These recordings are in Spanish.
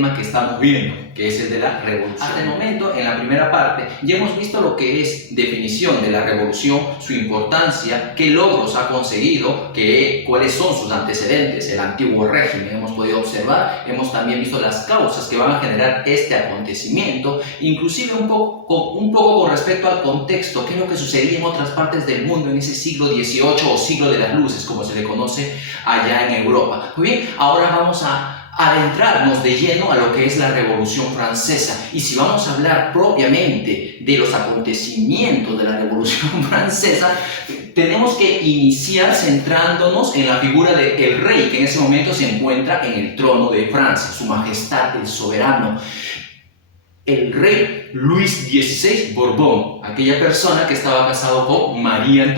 tema que estamos viendo, que es el de la revolución. Hasta el momento, en la primera parte, ya hemos visto lo que es definición de la revolución, su importancia, qué logros ha conseguido, cuáles son sus antecedentes, el antiguo régimen, hemos podido observar, hemos también visto las causas que van a generar este acontecimiento, inclusive un poco con respecto al contexto, qué es lo que sucedía en otras partes del mundo en ese siglo XVIII o siglo de las luces, como se le conoce allá en Europa. Muy bien, ahora vamos a adentrarnos de lleno a lo que es la Revolución Francesa. Y si vamos a hablar propiamente de los acontecimientos de la Revolución Francesa, tenemos que iniciar centrándonos en la figura del rey, que en ese momento se encuentra en el trono de Francia, su majestad, el soberano. El rey Luis XVI Borbón, aquella persona que estaba casado con María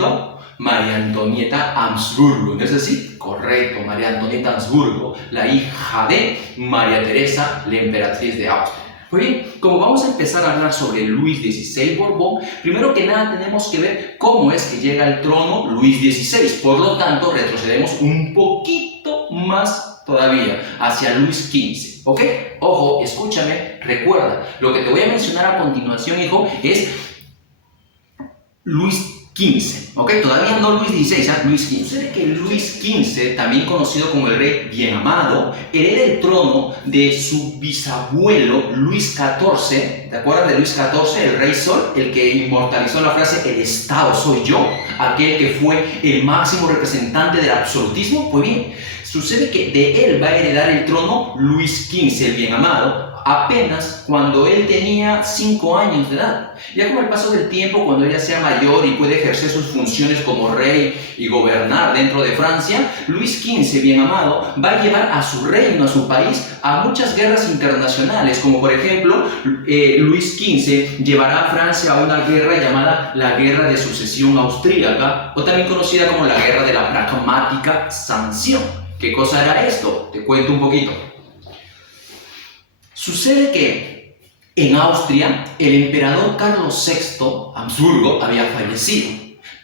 Antonieta Habsburgo, ¿no es así? Correcto, María Antonieta Habsburgo, la hija de María Teresa, la emperatriz de Austria. Muy bien, como vamos a empezar a hablar sobre Luis XVI Borbón, primero que nada tenemos que ver cómo es que llega al trono Luis XVI. Por lo tanto, retrocedemos un poquito más todavía hacia Luis XV. ¿Ok? Ojo, escúchame, recuerda, lo que te voy a mencionar a continuación, hijo, es Luis XV, ¿ok? Todavía no Luis XVI, ¿eh? Luis XV. Sucede que Luis XV, también conocido como el rey bien amado, hereda el trono de su bisabuelo Luis XIV. ¿Te acuerdas de Luis XIV, el rey Sol? El que inmortalizó la frase, el Estado soy yo, aquel que fue el máximo representante del absolutismo. Pues bien, sucede que de él va a heredar el trono Luis XV, el bien amado, apenas cuando él tenía 5 años de edad. Ya con el paso del tiempo, cuando él ya sea mayor y puede ejercer sus funciones como rey y gobernar dentro de Francia, Luis XV, bien amado, va a llevar a su reino, a su país, a muchas guerras internacionales, como por ejemplo, Luis XV llevará a Francia a una guerra llamada la Guerra de Sucesión Austríaca, o también conocida como la Guerra de la Pragmática Sanción. ¿Qué cosa era esto? Te cuento un poquito. Sucede que en Austria el emperador Carlos VI Habsburgo había fallecido,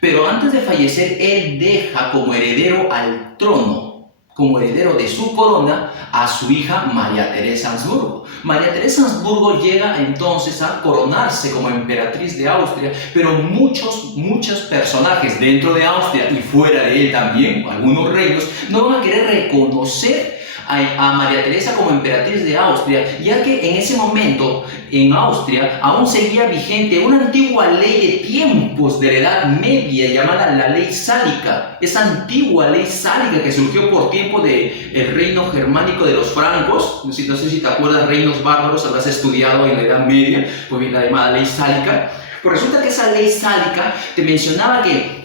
pero antes de fallecer él deja como heredero al trono, como heredero de su corona, a su hija María Teresa Habsburgo. María Teresa Habsburgo llega entonces a coronarse como emperatriz de Austria, pero muchos personajes dentro de Austria y fuera de él también, algunos reinos, no van a querer reconocer a María Teresa como emperatriz de Austria, ya que en ese momento en Austria aún seguía vigente una antigua ley de tiempos de la Edad Media llamada la Ley Sálica. Esa antigua ley sálica que surgió por tiempo del reino germánico de los francos, no sé si te acuerdas, reinos bárbaros, habrás estudiado en la Edad Media, pues bien, la llamada Ley Sálica. Pues resulta que esa Ley Sálica te mencionaba que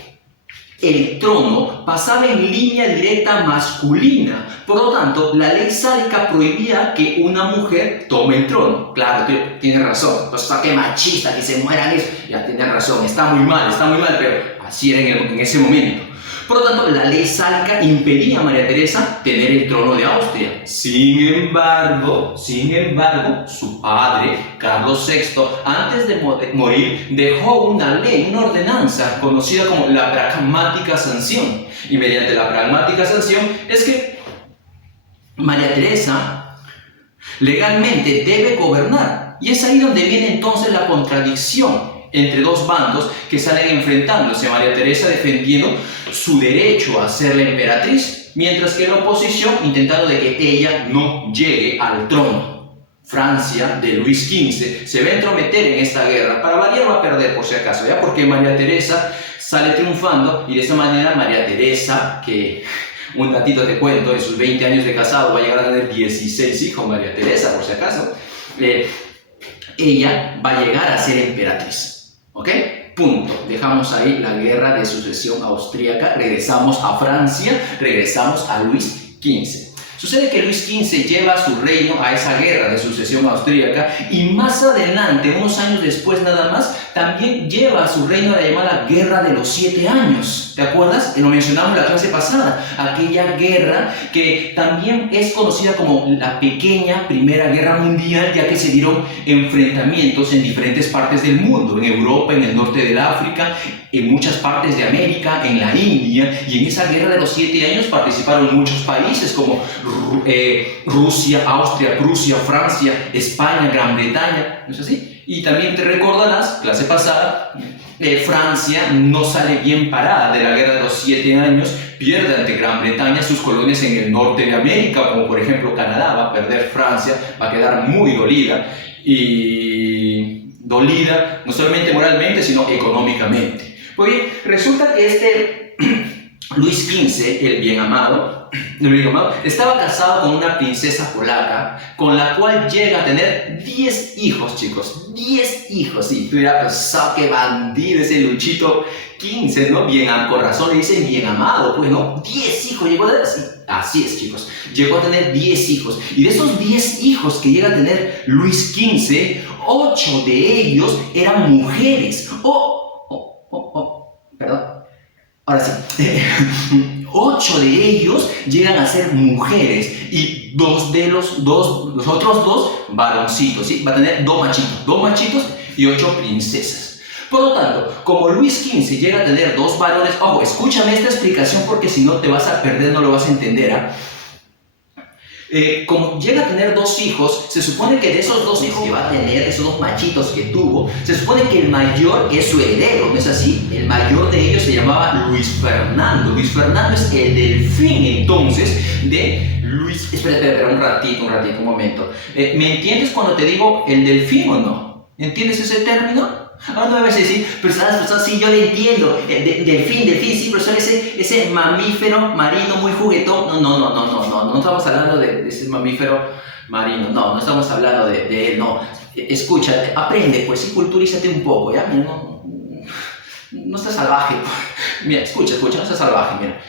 el trono pasaba en línea directa masculina. Por lo tanto, la ley sálica prohibía que una mujer tome el trono. Claro, tienes razón. Pues, qué machista, que se mueran eso. Ya tienes razón, está muy mal, pero así era en ese momento. Por lo tanto, la ley sálica impedía a María Teresa tener el trono de Austria. Sin embargo, su padre, Carlos VI, antes de morir, dejó una ley, una ordenanza conocida como la Pragmática Sanción. Y mediante la Pragmática Sanción es que María Teresa legalmente debe gobernar. Y es ahí donde viene entonces la contradicción entre dos bandos que salen enfrentándose. María Teresa defendiendo su derecho a ser la emperatriz, mientras que la oposición intentando de que ella no llegue al trono. Francia de Luis XV se va a entrometer en esta guerra. Para variar va a perder por si acaso, ¿ya? Porque María Teresa sale triunfando y de esa manera María Teresa, que un datito te cuento, en sus 20 años de casado va a llegar a tener 16 hijos, María Teresa, por si acaso, ella va a llegar a ser emperatriz. ¿Ok? Punto. Dejamos ahí la guerra de sucesión austríaca, regresamos a Francia, regresamos a Luis XV. Sucede que Luis XV lleva su reino a esa guerra de sucesión austríaca y más adelante, unos años después nada más, también lleva a su reino a la llamada Guerra de los 7 años. ¿Te acuerdas? Lo mencionamos en la clase pasada. Aquella guerra que también es conocida como la pequeña Primera Guerra Mundial, ya que se dieron enfrentamientos en diferentes partes del mundo, en Europa, en el norte del África, en muchas partes de América, en la India, y en esa guerra de los 7 años participaron muchos países como Rusia, Austria, Prusia, Francia, España, Gran Bretaña, ¿no es así? Y también te recordarás, clase pasada, Francia no sale bien parada de la guerra de los 7 años, pierde ante Gran Bretaña sus colonias en el norte de América, como por ejemplo Canadá. Va a perder Francia, va a quedar muy dolida, y dolida no solamente moralmente, sino económicamente. Pues bien, resulta que Luis XV, el bien amado, estaba casado con una princesa polaca, con la cual llega a tener 10 hijos, chicos. 10 hijos, sí. Tú dirás, pensado que bandido ese Luchito XV, ¿no? Con razón le dicen bien amado, pues, ¿no? 10 hijos llegó a tener, sí. Así es, chicos. Llegó a tener 10 hijos. Y de esos 10 hijos que llega a tener Luis XV, 8 de ellos eran mujeres. Perdón. Ahora sí. 8 de ellos llegan a ser mujeres y los otros 2 varoncitos, ¿sí? Va a tener 2 machitos y 8 princesas. Por lo tanto, como Luis XV llega a tener 2 varones, ojo, escúchame esta explicación porque si no te vas a perder, no lo vas a entender, ¿ah? Como llega a tener 2 hijos, se supone que de esos 2 hijos que va a tener, esos 2 machitos que tuvo, se supone que el mayor es su heredero, ¿no es así? El mayor de ellos se llamaba Luis Fernando. Luis Fernando es el delfín, entonces, de Luis... Espera, un momento. ¿Me entiendes cuando te digo el delfín o no? ¿Entiendes ese término? Ahora no me vas a decir, pero sí, yo le entiendo, delfín, sí, pero son ese mamífero marino muy juguetón. No estamos hablando de ese mamífero marino, no estamos hablando de él, no. Escucha, aprende, pues sí, culturízate un poco, ¿ya? No estás salvaje, mira, escucha, no estás salvaje, mira.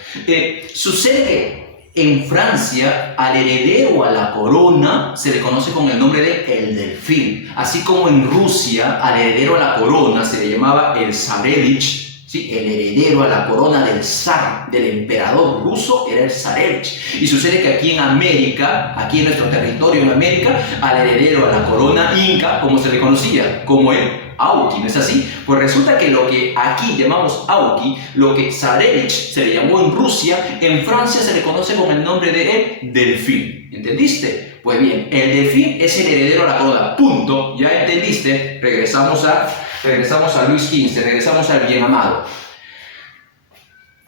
Sucede que en Francia, al heredero a la corona se le conoce con el nombre de el delfín. Así como en Rusia, al heredero a la corona se le llamaba el zarevich, ¿sí? El heredero a la corona del zar, del emperador ruso, era el zarevich. Y sucede que aquí en América, aquí en nuestro territorio en América, al heredero a la corona inca, como se le conocía, como el Auqui, ¿no es así? Pues resulta que lo que aquí llamamos Auqui, lo que zarevich se le llamó en Rusia, en Francia se le conoce con el nombre de el delfín. ¿Entendiste? Pues bien, el delfín es el heredero a la corona. Punto. ¿Ya entendiste? Regresamos a Luis XV, regresamos al bien amado.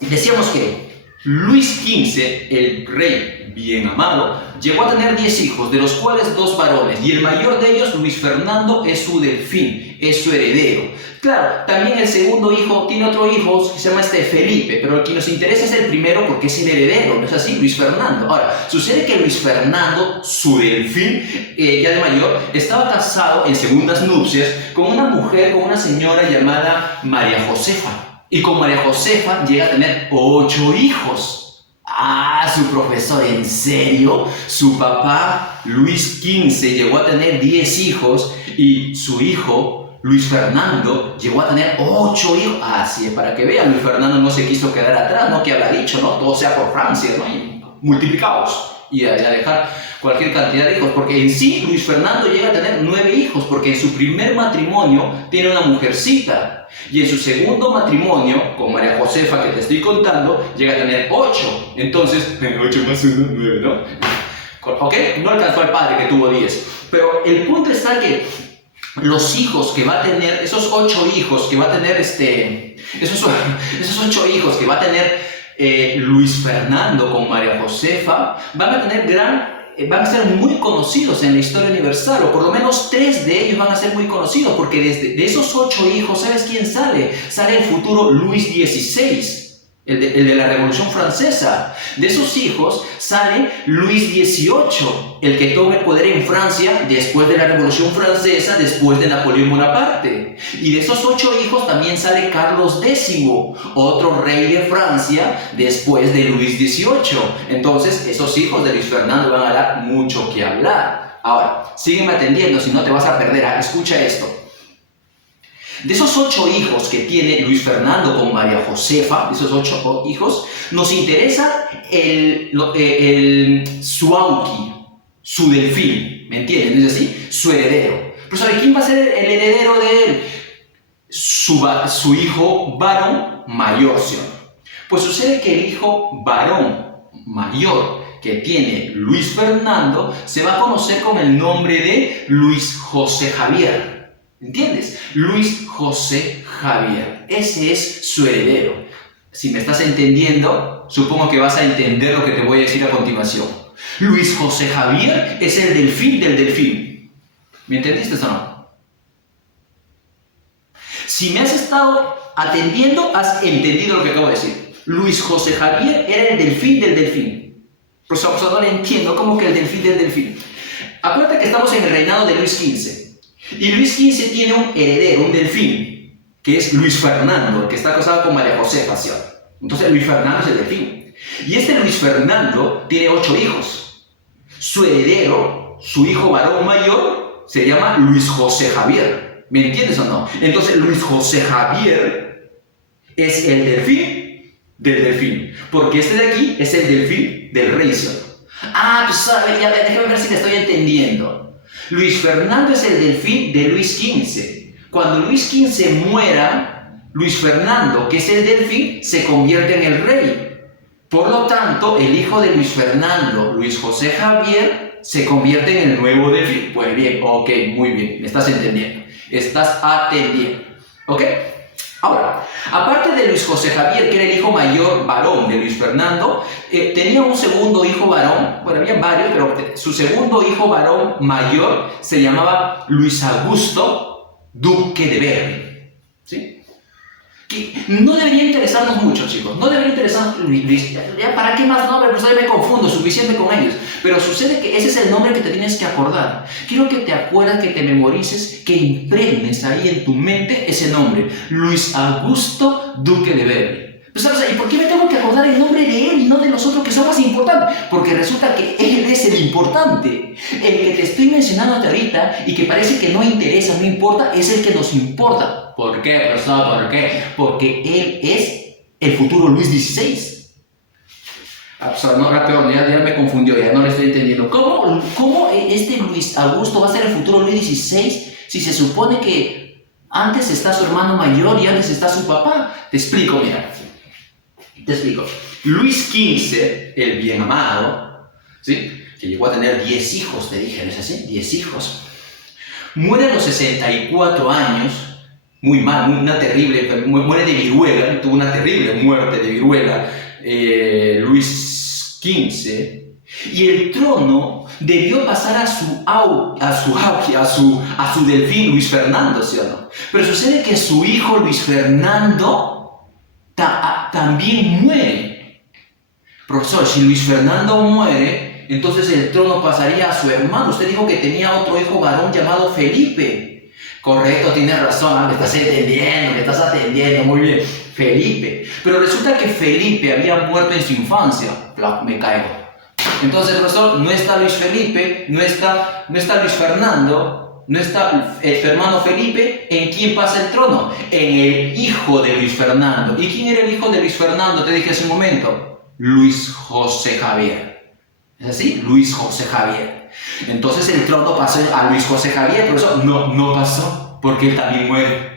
Decíamos que Luis XV, el rey bien amado, llegó a tener 10 hijos, de los cuales 2 varones, y el mayor de ellos, Luis Fernando, es su delfín, es su heredero. Claro, también el segundo hijo tiene otro hijo que se llama Felipe, pero el que nos interesa es el primero porque es el heredero, ¿no es así? Luis Fernando. Ahora, sucede que Luis Fernando, su delfín, ya de mayor, estaba casado en segundas nupcias con una mujer, con una señora llamada María Josefa. Y con María Josefa llega a tener 8 hijos. Ah, su profesor, ¿en serio? Su papá, Luis XV, llegó a tener 10 hijos y su hijo, Luis Fernando, llegó a tener 8 hijos. Así es, para que vean, Luis Fernando no se quiso quedar atrás, ¿no? Que habrá dicho, ¿no? Todo sea por Francia, ¿no? Y multiplicados y a dejar cualquier cantidad de hijos, porque en sí Luis Fernando llega a tener 9 hijos, porque en su primer matrimonio tiene una mujercita, y en su segundo matrimonio, con María Josefa, que te estoy contando, llega a tener 8. Entonces, 8 más 1, 9, ¿no? ¿Ok? No alcanzó al padre que tuvo 10. Pero el punto está que los hijos que va a tener, esos 8 hijos que va a tener esos 8 hijos que va a tener Luis Fernando con María Josefa, van a ser muy conocidos en la historia universal, o por lo menos 3 de ellos van a ser muy conocidos, porque de esos 8 hijos, ¿sabes quién sale? Sale el futuro Luis XVI, el de la Revolución Francesa. De esos hijos sale Luis XVIII, el que toma el poder en Francia después de la Revolución Francesa, después de Napoleón Bonaparte. Y de esos 8 hijos también sale Carlos X, otro rey de Francia después de Luis XVIII. Entonces, esos hijos de Luis Fernando van a dar mucho que hablar. Ahora, sígueme atendiendo, si no te vas a perder. Escucha esto. De esos 8 hijos que tiene Luis Fernando con María Josefa, de esos 8 hijos, nos interesa su Auqui, su delfín, ¿me entienden? Es así, su heredero. Pero ¿sabe quién va a ser el heredero de él? su hijo varón mayor, ¿sí o no? Pues sucede que el hijo varón mayor que tiene Luis Fernando se va a conocer con el nombre de Luis José Javier. ¿Entiendes? Luis José Javier. Ese es su heredero. Si me estás entendiendo, supongo que vas a entender lo que te voy a decir a continuación. Luis José Javier es el delfín del delfín. ¿Me entendiste o no? Si me has estado atendiendo, has entendido lo que acabo de decir. Luis José Javier era el delfín del delfín. Pues no le entiendo, ¿cómo que el delfín del delfín? Acuérdate que estamos en el reinado de Luis XV. Y Luis XV tiene un heredero, un delfín, que es Luis Fernando, que está casado con María Josefa, ¿sí? Entonces Luis Fernando es el delfín. Y este Luis Fernando tiene 8 hijos. Su heredero, su hijo varón mayor, se llama Luis José Javier. ¿Me entiendes o no? Entonces Luis José Javier es el delfín del delfín. Porque este de aquí es el delfín del rey, ¿sí? Ah, pues sabes, ya déjame ver si te estoy entendiendo. Luis Fernando es el delfín de Luis XV. Cuando Luis XV muera, Luis Fernando, que es el delfín, se convierte en el rey. Por lo tanto, el hijo de Luis Fernando, Luis José Javier, se convierte en el nuevo delfín. Pues bien, ok, muy bien, me estás entendiendo. Estás atendiendo. ¿Ok? Ahora, aparte de Luis José Javier, que era el hijo mayor varón de Luis Fernando, tenía un segundo hijo varón, bueno, había varios, pero su segundo hijo varón mayor se llamaba Luis Augusto, duque de Berry. ¿Sí? Que no debería interesarnos mucho, chicos, no debería interesarnos, Luis, ya para qué más nombre, pues ya me confundo, suficiente con ellos, pero sucede que ese es el nombre que te tienes que acordar. Quiero que te acuerdes, que te memorices, que impregnes ahí en tu mente ese nombre, Luis Augusto, duque de Berry. Pues, ¿sabes? ¿Y por qué me tengo que acordar el nombre de él y no de los otros que son más importantes? Porque resulta que él es el importante. El que te estoy mencionando ahorita y que parece que no interesa, no importa, es el que nos importa. ¿Por qué, profesor? ¿Por qué? Porque él es el futuro Luis XVI. No, perdón, ya me confundió, ya no le estoy entendiendo. ¿Cómo este Luis Augusto va a ser el futuro Luis XVI si se supone que antes está su hermano mayor y antes está su papá? Te explico, mira. Te explico. Luis XV, el bien amado, ¿sí? Que llegó a tener 10 hijos, te dije, ¿no es así? 10 hijos. Muere a los 64 años, muy mal, muere de viruela, tuvo una terrible muerte de viruela, Luis XV, y el trono debió pasar a su delfín Luis Fernando, ¿sí o no? Pero sucede que su hijo Luis Fernando también muere. Profesor, si Luis Fernando muere, entonces el trono pasaría a su hermano. Usted dijo que tenía otro hijo varón llamado Felipe. Correcto, tienes razón, me estás entendiendo, me estás atendiendo, muy bien. Felipe. Pero resulta que Felipe había muerto en su infancia. Me caigo. Entonces, profesor, no está Luis Felipe, no está Luis Fernando, no está el hermano Felipe. ¿En quién pasa el trono? En el hijo de Luis Fernando. ¿Y quién era el hijo de Luis Fernando? Te dije hace un momento. Luis José Javier. ¿Es así? Luis José Javier. Entonces el trono pasó a Luis José Javier, profesor. No pasó, porque él también muere.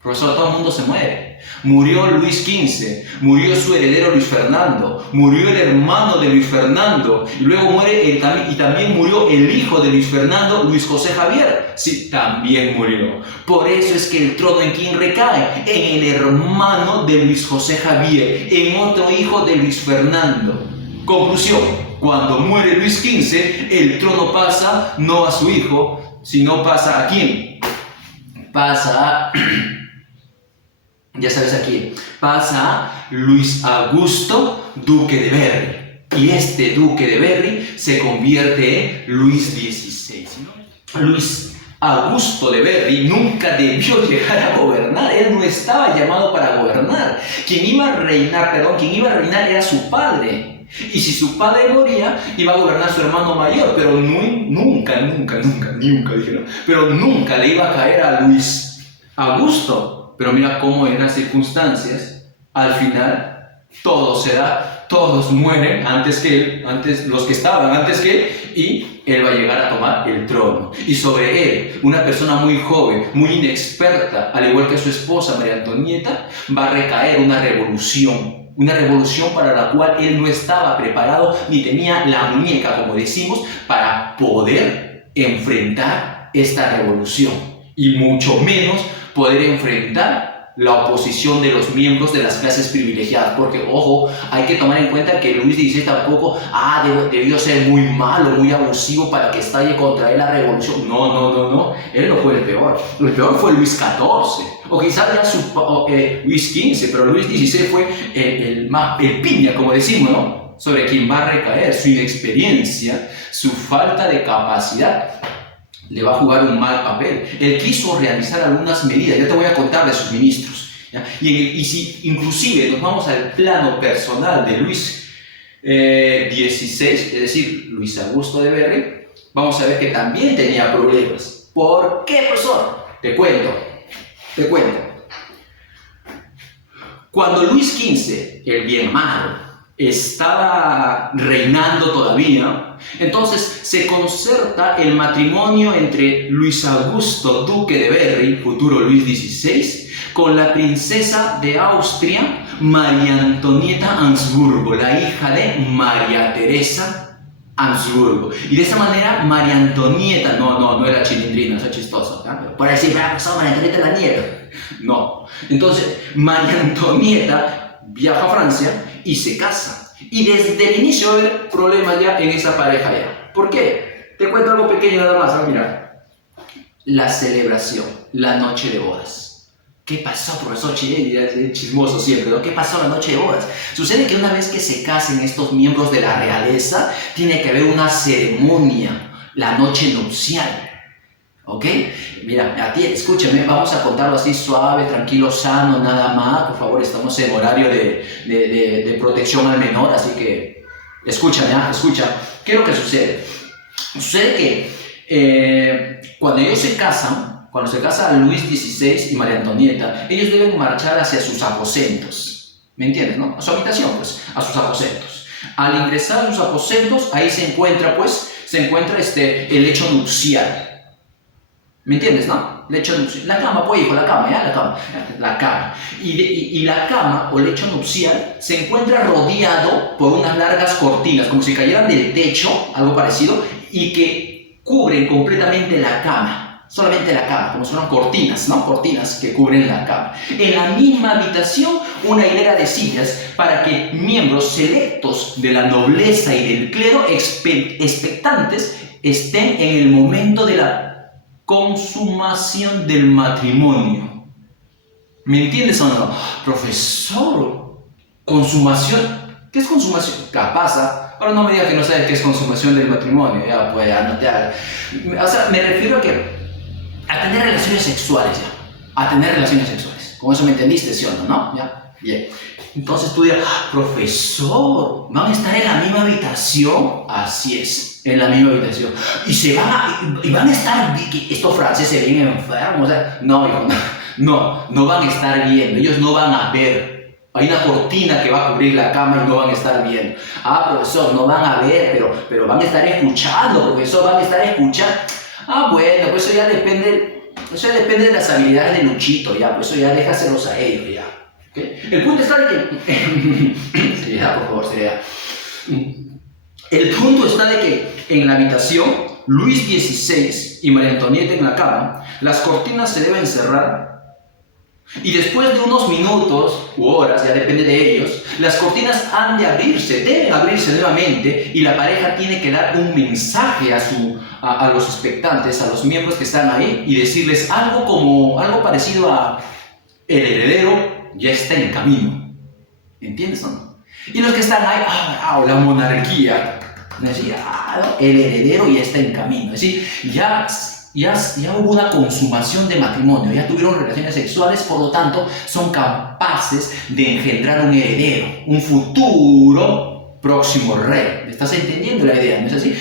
Profesor, todo el mundo se muere. Murió Luis XV, murió su heredero Luis Fernando, murió el hermano de Luis Fernando, y luego muere y también murió el hijo de Luis Fernando, Luis José Javier. Sí, también murió. Por eso es que el trono, ¿en quién recae? En el hermano de Luis José Javier, en otro hijo de Luis Fernando. Conclusión: cuando muere Luis XV, el trono pasa no a su hijo, sino pasa ¿a quién? Pasa a... ya sabes a quién. Pasa a Luis Augusto, duque de Berry. Y este duque de Berry se convierte en Luis XVI. ¿No? Luis Augusto de Berry nunca debió llegar a gobernar. Él no estaba llamado para gobernar. Quien iba a reinar era su padre. Y si su padre moría, iba a gobernar su hermano mayor. Pero nunca le iba a caer a Luis Augusto. Pero mira cómo en las circunstancias, al final, todo se da, todos mueren antes que él, los que estaban antes que él, y él va a llegar a tomar el trono. Y sobre él, una persona muy joven, muy inexperta, al igual que su esposa María Antonieta, va a recaer una revolución para la cual él no estaba preparado ni tenía la muñeca, como decimos, para poder enfrentar esta revolución, y mucho menos poder enfrentar la oposición de los miembros de las clases privilegiadas, porque, ojo, hay que tomar en cuenta que Luis XVI tampoco debió ser muy malo, muy abusivo para que estalle contra él la revolución. No, él no fue el peor fue Luis XIV, o quizás ya Luis XV, pero Luis XVI fue el piña, como decimos, ¿no? Sobre quien va a recaer su inexperiencia, su falta de capacidad. Le va a jugar un mal papel. Él quiso realizar algunas medidas, ya te voy a contar de sus ministros, ¿ya? Y si inclusive nos vamos al plano personal de Luis XVI, es decir, Luis Augusto de Berry, vamos a ver que también tenía problemas. ¿Por qué, profesor? Te cuento. Cuando Luis XV, el bien malo, estaba reinando todavía, entonces se concerta el matrimonio entre Luis Augusto, duque de Berry, futuro Luis XVI, con la princesa de Austria, María Antonieta Habsburgo, la hija de María Teresa Habsburgo. Y de esa manera, María Antonieta, no era chilindrina, eso es chistoso, ¿no? Por decir, María Antonieta la niega. No. Entonces, María Antonieta viaja a Francia y se casa. Y desde el inicio va a haber problemas ya en esa pareja ya. ¿Por qué? Te cuento algo pequeño nada más, ¿no? Mira. La celebración, la noche de bodas. ¿Qué pasó, profesor Chile? Chismoso siempre, ¿no? ¿Qué pasó la noche de bodas? Sucede que una vez que se casen estos miembros de la realeza, tiene que haber una ceremonia, la noche nupcial. ¿Ok? Mira, a ti, escúchame, vamos a contarlo así suave, tranquilo, sano, nada más. Por favor, estamos en horario de protección al menor, así que escúchame, escucha. ¿Qué es lo que sucede? Sucede que cuando ellos se casan, cuando se casan Luis XVI y María Antonieta, ellos deben marchar hacia sus aposentos. ¿Me entiendes, no? A su habitación, pues, a sus aposentos. Al ingresar a sus aposentos, ahí se encuentra el lecho nupcial. ¿Me entiendes, no? Lecho nupcial. La cama, pues, hijo, la cama, ¿ya? La cama. Y la cama o lecho nupcial se encuentra rodeado por unas largas cortinas, como si cayeran del techo, algo parecido, y que cubren completamente la cama. Solamente la cama, como si fueran cortinas, ¿no? Cortinas que cubren la cama. En la misma habitación, una hilera de sillas para que miembros selectos de la nobleza y del clero expectantes estén en el momento de la consumación del matrimonio. ¿Me entiendes o no? Profesor, consumación. ¿Qué es consumación? Capaz, ahora no me digas que no sabes qué es consumación del matrimonio. Ya, pues, ya no te hagas. O sea, me refiero a tener relaciones sexuales, ya. A tener relaciones sexuales. Con eso me entendiste, ¿sí o no? ¿No? ¿Ya? Bien. Entonces tú dirás, profesor, ¿van a estar en la misma habitación? Así es, en la misma habitación. Y van a estar, estos franceses bien enfermos, o sea, no van a estar viendo, ellos no van a ver. Hay una cortina que va a cubrir la cama y no van a estar viendo. Profesor, no van a ver, pero van a estar escuchando, profesor, van a estar escuchando. Bueno, pues eso ya depende de las habilidades de Luchito, ya, pues eso ya déjaselos a ellos, ya. ¿Okay? El punto está de que... seriedad, por favor, seriedad. El punto está de que en la habitación, Luis XVI y María Antonieta en la cama, las cortinas se deben cerrar y después de unos minutos u horas, ya depende de ellos, las cortinas han de abrirse, deben abrirse nuevamente y la pareja tiene que dar un mensaje a los expectantes, a los miembros que están ahí y decirles algo parecido a el heredero ya está en camino. ¿Entiendes o no? Y los que están ahí, la monarquía, el heredero ya está en camino. Es decir, ya hubo una consumación de matrimonio, ya tuvieron relaciones sexuales, por lo tanto, son capaces de engendrar un heredero, un futuro próximo rey. ¿Me estás entendiendo la idea? ¿No es así?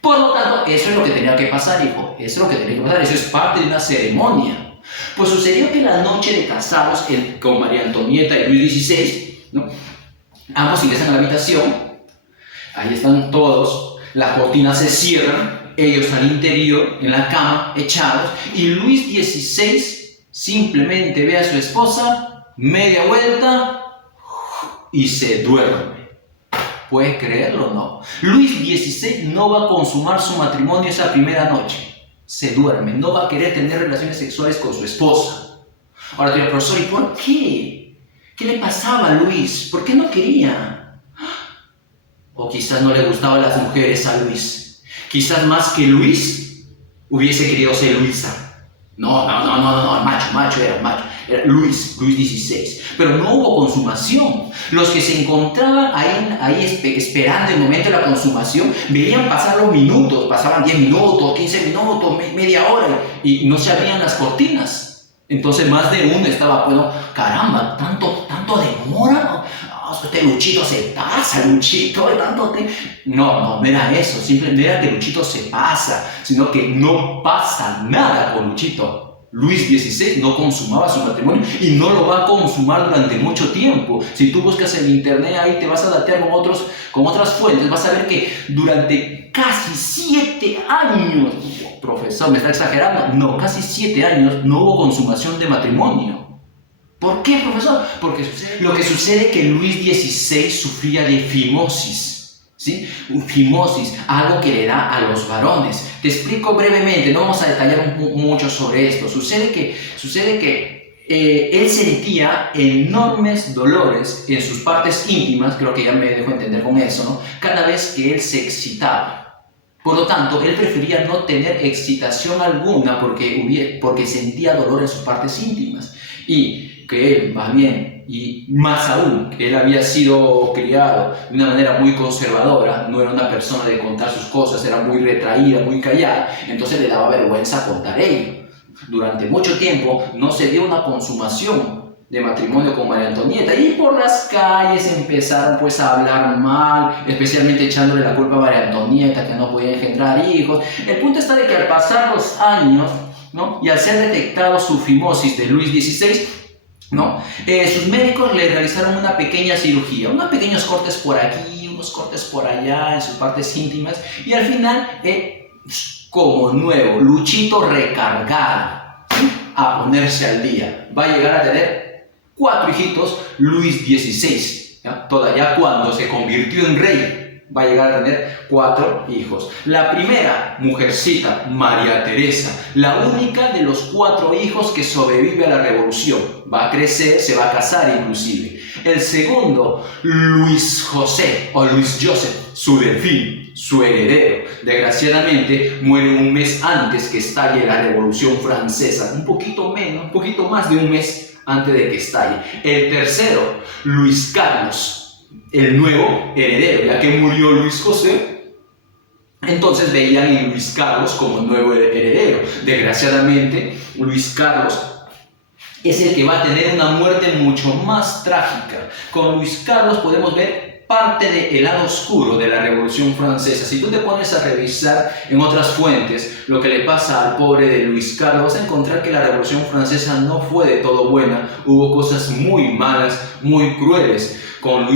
Por lo tanto, eso es lo que tenía que pasar, hijo. Eso es lo que tenía que pasar. Eso es parte de una ceremonia. Pues sucedió que la noche de casados con María Antonieta y Luis XVI, ¿no? Ambos ingresan a la habitación, ahí están todos, las cortinas se cierran, ellos al interior, en la cama, echados, y Luis XVI simplemente ve a su esposa, media vuelta y se duerme. ¿Puedes creerlo o no? Luis XVI no va a consumar su matrimonio esa primera noche. Se duerme, no va a querer tener relaciones sexuales con su esposa. Ahora te digo, profesor, ¿y por qué? ¿Qué le pasaba a Luis? ¿Por qué no quería? O quizás no le gustaban las mujeres a Luis. Quizás más que Luis hubiese querido ser Luisa. No, macho era Luis XVI. Pero no hubo consumación. Los que se encontraban ahí esperando el momento de la consumación, veían pasar los minutos, pasaban 10 minutos, 15 minutos, media hora, y no se abrían las cortinas. Entonces más de uno estaba, bueno, caramba, tanto demora. Este Luchito se pasa, Luchito, No era eso, simplemente era que Luchito se pasa, sino que no pasa nada con Luchito. Luis XVI no consumaba su matrimonio y no lo va a consumar durante mucho tiempo. Si tú buscas en internet, ahí te vas a datear con otras fuentes, vas a ver que durante casi 7 años, profesor, ¿me está exagerando? No, casi 7 años no hubo consumación de matrimonio. ¿Por qué, profesor? Porque lo que sucede es que Luis XVI sufría de fimosis, ¿sí? Fimosis, algo que le da a los varones. Te explico brevemente, no vamos a detallar mucho sobre esto. Sucede que él sentía enormes dolores en sus partes íntimas, creo que ya me dejo entender con eso, ¿no? Cada vez que él se excitaba. Por lo tanto, él prefería no tener excitación alguna porque sentía dolor en sus partes íntimas. Y que él, más bien, y más aún, que él había sido criado de una manera muy conservadora, no era una persona de contar sus cosas, era muy retraída, muy callada, entonces le daba vergüenza contar ello. Durante mucho tiempo no se dio una consumación de matrimonio con María Antonieta y por las calles empezaron pues a hablar mal, especialmente echándole la culpa a María Antonieta, que no podía engendrar hijos. El punto está de que al pasar los años, ¿no? Y al ser detectado su fimosis de Luis XVI, ¿no? Sus médicos le realizaron una pequeña cirugía, unos pequeños cortes por aquí, unos cortes por allá en sus partes íntimas, y al final, como nuevo, Luchito recargado, ¿sí? A ponerse al día. Va a llegar a tener 4 hijitos, Luis XVI, ¿ya? Todavía cuando se convirtió en rey, va a llegar a tener 4 hijos. La primera mujercita, María Teresa, la única de los 4 hijos que sobrevive a la revolución. Va a crecer, se va a casar inclusive. El segundo, Luis José o Luis Joseph, su delfín, su heredero. Desgraciadamente muere un mes antes que estalle la Revolución Francesa. Un poquito más de un mes antes de que estalle. El tercero, Luis Carlos, el nuevo heredero, ya que murió Luis José, entonces veían en Luis Carlos como nuevo heredero. Desgraciadamente, Luis Carlos es el que va a tener una muerte mucho más trágica. Con Luis Carlos podemos ver parte del lado oscuro de la Revolución Francesa. Si tú te pones a revisar en otras fuentes lo que le pasa al pobre de Luis Carlos, vas a encontrar que la Revolución Francesa no fue de todo buena. Hubo cosas muy malas, muy crueles. Con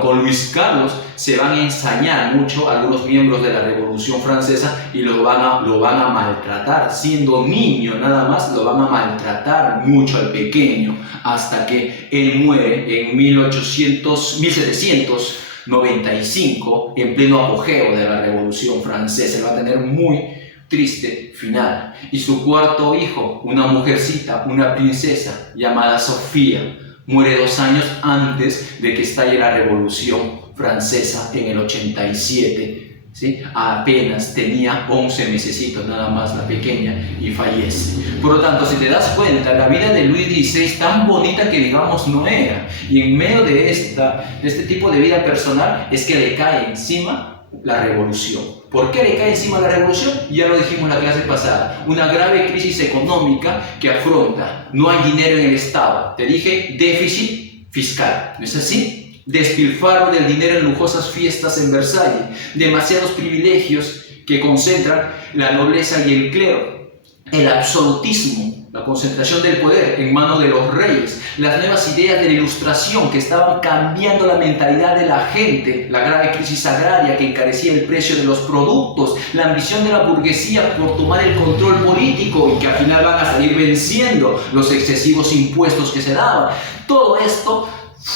con Luis Carlos se van a ensañar mucho algunos miembros de la Revolución Francesa y lo van a maltratar. Siendo niño nada más, lo van a maltratar mucho al pequeño, hasta que él muere en 1795, en pleno apogeo de la Revolución Francesa. Va a tener muy triste final. Y su cuarto hijo, una mujercita, una princesa llamada Sofía, muere 2 años antes de que estalle la Revolución Francesa en el 87, ¿sí? Apenas tenía 11 mesecitos nada más la pequeña y fallece. Por lo tanto, si te das cuenta, la vida de Luis XVI, tan bonita que digamos no era, y en medio de este tipo de vida personal es que le cae encima la revolución. ¿Por qué le cae encima la revolución? Ya lo dijimos en la clase pasada. Una grave crisis económica que afronta. No hay dinero en el Estado. Te dije déficit fiscal. ¿No es así? Despilfarro del dinero en lujosas fiestas en Versalles. Demasiados privilegios que concentran la nobleza y el clero. el absolutismo, la concentración del poder en manos de los reyes, las nuevas ideas de la ilustración que estaban cambiando la mentalidad de la gente, la grave crisis agraria que encarecía el precio de los productos, la ambición de la burguesía por tomar el control político y que al final van a salir venciendo los excesivos impuestos que se daban. Todo esto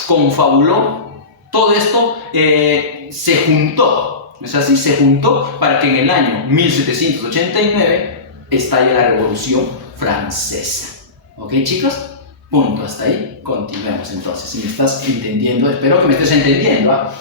confabuló, todo esto se juntó, ¿no es así? Se juntó para que en el año 1789 estalle la Revolución Francesa. ¿Ok, chicos? Punto, hasta ahí. Continuemos entonces. Si me estás entendiendo, espero que me estés entendiendo. ¿Ah?